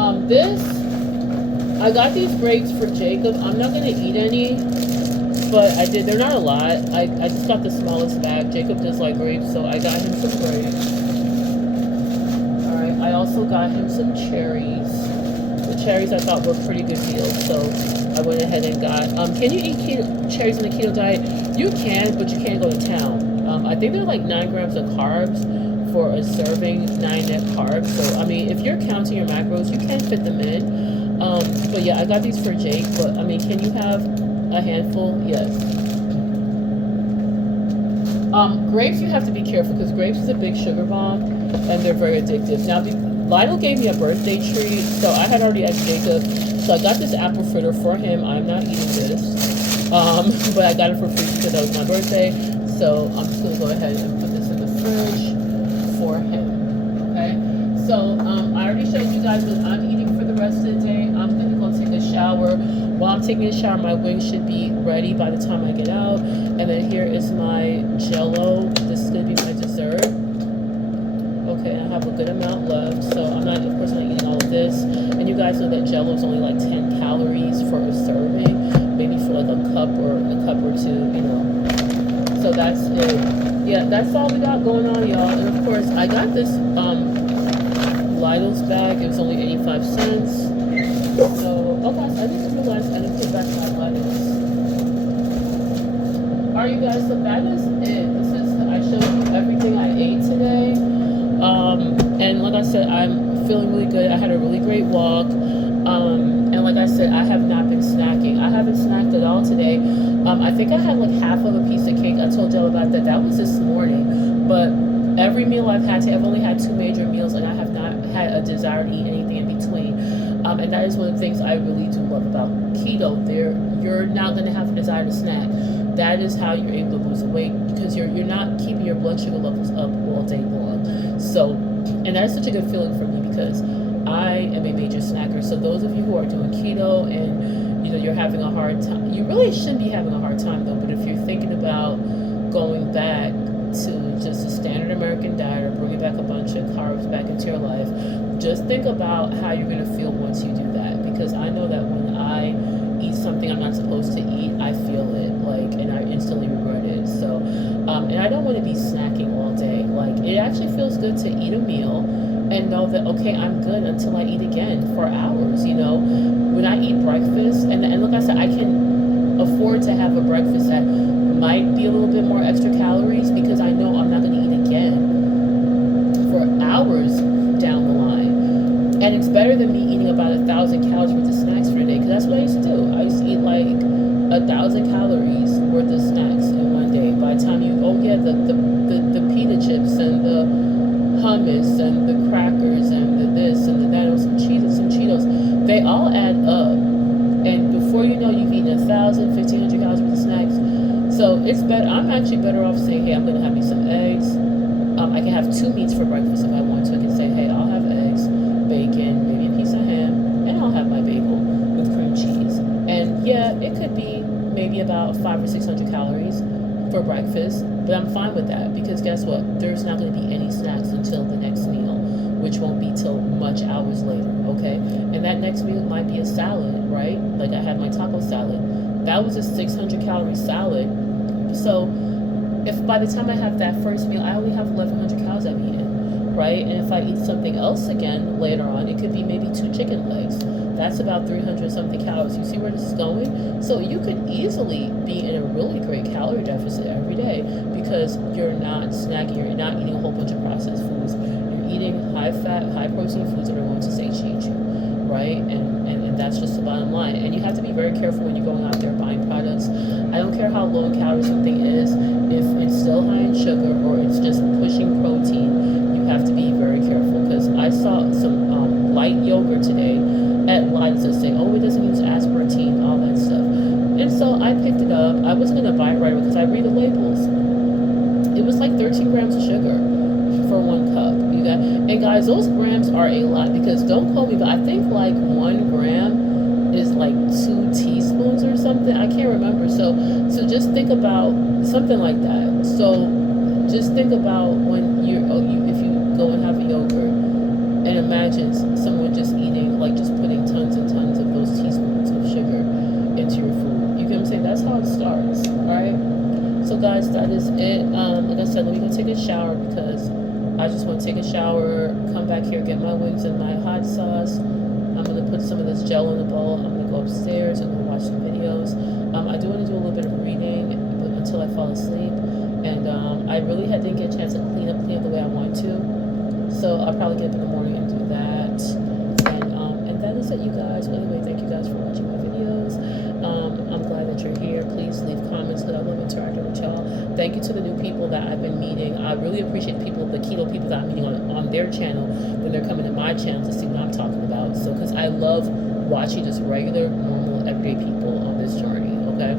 I got these grapes for Jacob. I'm not gonna eat any, but I did. They're not a lot. I just got the smallest bag. Jacob does like grapes, so I got him some grapes. All right. I also got him some cherries. The cherries I thought were pretty good deals, so I went ahead and got. Can you eat cherries in the keto diet? You can, but you can't go to town. I think they're like 9 grams of carbs for a serving, 9 net carbs. So I mean, if you're counting your macros, you can fit them in. But yeah, I got these for Jake, but I mean, can you have a handful? Yes. Grapes, you have to be careful because grapes is a big sugar bomb and they're very addictive. Now, Lidl gave me a birthday treat, so I had already asked Jacob. So I got this apple fritter for him. I'm not eating this, but I got it for free because that was my birthday. So I'm just gonna go ahead and put this in the fridge for him. Okay. So I already showed you guys what I'm eating for the rest of the day. I'm gonna go take a shower. While I'm taking a shower, my wings should be ready by the time I get out. And then here is my Jello. This is gonna be my dessert. Okay, I have a good amount left, so I'm not, of course, not eating all of this. And you guys know that Jello is only like 10 calories for a serving, maybe for like a cup or two, you know. So that's it. Yeah, that's all we got going on, y'all. And of course, I got this Lidl's bag. It was only 85 cents. So, oh gosh, I just realized I didn't put back my Lidl's. Alright, you guys, so that is it. I showed you everything I ate today. And like I said, I'm feeling really good. I had a really great walk. And like I said, I have not been snacking. I haven't snacked at all today. I think I had like half of a piece of cake. I told y'all about that. That was this morning. But every meal I've had today, I've only had 2 major meals, and I have not had a desire to eat anything in between. And that is one of the things I really do love about keto. You're not going to have a desire to snack. That is how you're able to lose weight, because you're not keeping your blood sugar levels up all day long. So, and that's such a good feeling for me because I am a major snacker. So those of you who are doing keto and you're having a hard time, you really shouldn't be having a hard time though. But if you're thinking about going back to just a standard American diet or bringing back a bunch of carbs back into your life, just think about how you're going to feel once you do that. Because I know that when I eat something I'm not supposed to eat, I feel it, and I instantly regret it. So, and I don't want to be snacking all day. It actually feels good to eat a meal and know that, okay, I'm good until I eat again for hours, When I eat breakfast, and like I said, I can afford to have a breakfast that might be a little bit more extra calories because I know I'm not going to eat again for hours down the line. And it's better than me eating about 1,000 calories worth of snacks for a day, because that's what I used to do. I used to eat like 1,000 calories worth of snacks in one day. By the time the pita chips and the hummus and the crackers and the this and the that, and some Cheetos, they all add up. And before you know, you've eaten 1,000, 1,500 calories worth of snacks. So it's better. I'm actually better off saying, hey, I'm going to have me some eggs. I can have 2 meats for breakfast if I want to. I can say, hey, I'll have eggs, bacon, maybe a piece of ham, and I'll have my bagel with cream cheese. And yeah, it could be maybe about 500 or 600 calories for breakfast, but I'm fine with that because guess what? There's not going to be any snacks until the next meal, which won't be till much hours later, okay? And that next meal might be a salad, right? Like I had my taco salad. that was a 600 calorie salad. So if by the time I have that first meal, I only have 1,100 calories I've eaten, right? And if I eat something else again later on, it could be maybe 2 chicken legs. That's about 300 something calories. You see where this is going? So you could easily be in a really great calorie deficit every day because you're not snacking, you're not eating a whole bunch of processed foods. You're eating high fat, high protein foods that are going to satiate you, right? And that's just the bottom line. And you have to be very careful when you're going out there buying products. I don't care how low in calories something is, if it's still high in sugar or it's just pushing protein, you have to be very careful. Because I saw some light yogurt today at Lidl that say, oh, it doesn't use aspartame, all that stuff. And so I picked it up. I wasn't going to buy it right away because I read the labels. It was like 13 grams of sugar for 1 cup. And guys, those grams are a lot because don't quote me, but I think like 1 gram is like 2 teaspoons or something. I can't remember. So just think about something like that. So just think about when if you go and have a yogurt and imagine someone just eating, like just putting tons and tons of those teaspoons of sugar into your food. You get what I'm saying? That's how it starts, right? So guys, that is it. Like I said, let me go take a shower because I just want to take a shower, come back here, get my wings and my hot sauce. I'm going to put some of this gel in the bowl. I'm going to go upstairs and watch some videos. I do want to do a little bit of reading until I fall asleep. And I really didn't get a chance to clean up the way I want to. So I'll probably get up in the morning and do that. And that is it, you guys. Well, anyway, thank you guys for watching my videos. I'm glad that you're here. Please leave comments because I love interacting with y'all. Thank you to the new people that I've been meeting. I really appreciate the keto people that I'm meeting on their channel when they're coming to my channel to see what I'm talking about. So, because I love watching just regular, normal, everyday people on this journey, okay?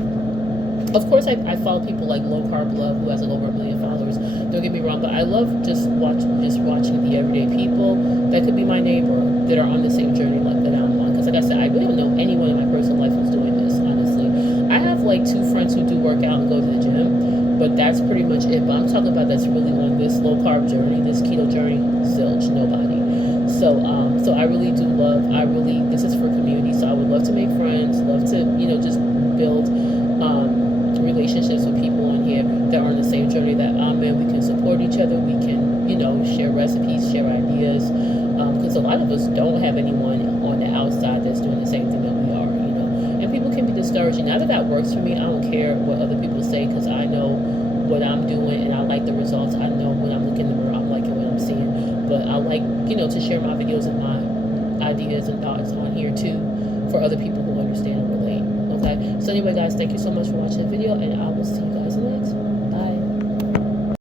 Of course, I follow people like Low Carb Love, who has like over 1 million followers. Don't get me wrong, but I love just watching the everyday people that could be my neighbor that are on the same journey that I'm on. Because like I said, I really don't know anyone in my personal life who's doing this, honestly. I have like 2 friends who do work out and go to the gym, but that's pretty much it. But I'm talking about that's really on this low carb journey, this keto journey, zilch, nobody. So I really do love, this is for community, so I would love to make friends, love to, just build relationships with people on here that are on the same journey that I'm in. We can support each other. We can, share recipes, share ideas. Because a lot of us don't have anyone on the outside that's doing the same thing that we are, And people can be discouraging. Now that works for me, I don't care what other people say because I know what I'm doing and I like the results. I know when I'm looking in the mirror, I'm liking what I'm seeing. But I like, to share my videos and my ideas and thoughts on here too for other people who understand and relate. Okay, so anyway guys, thank you so much for watching the video and I will see you guys in the next one.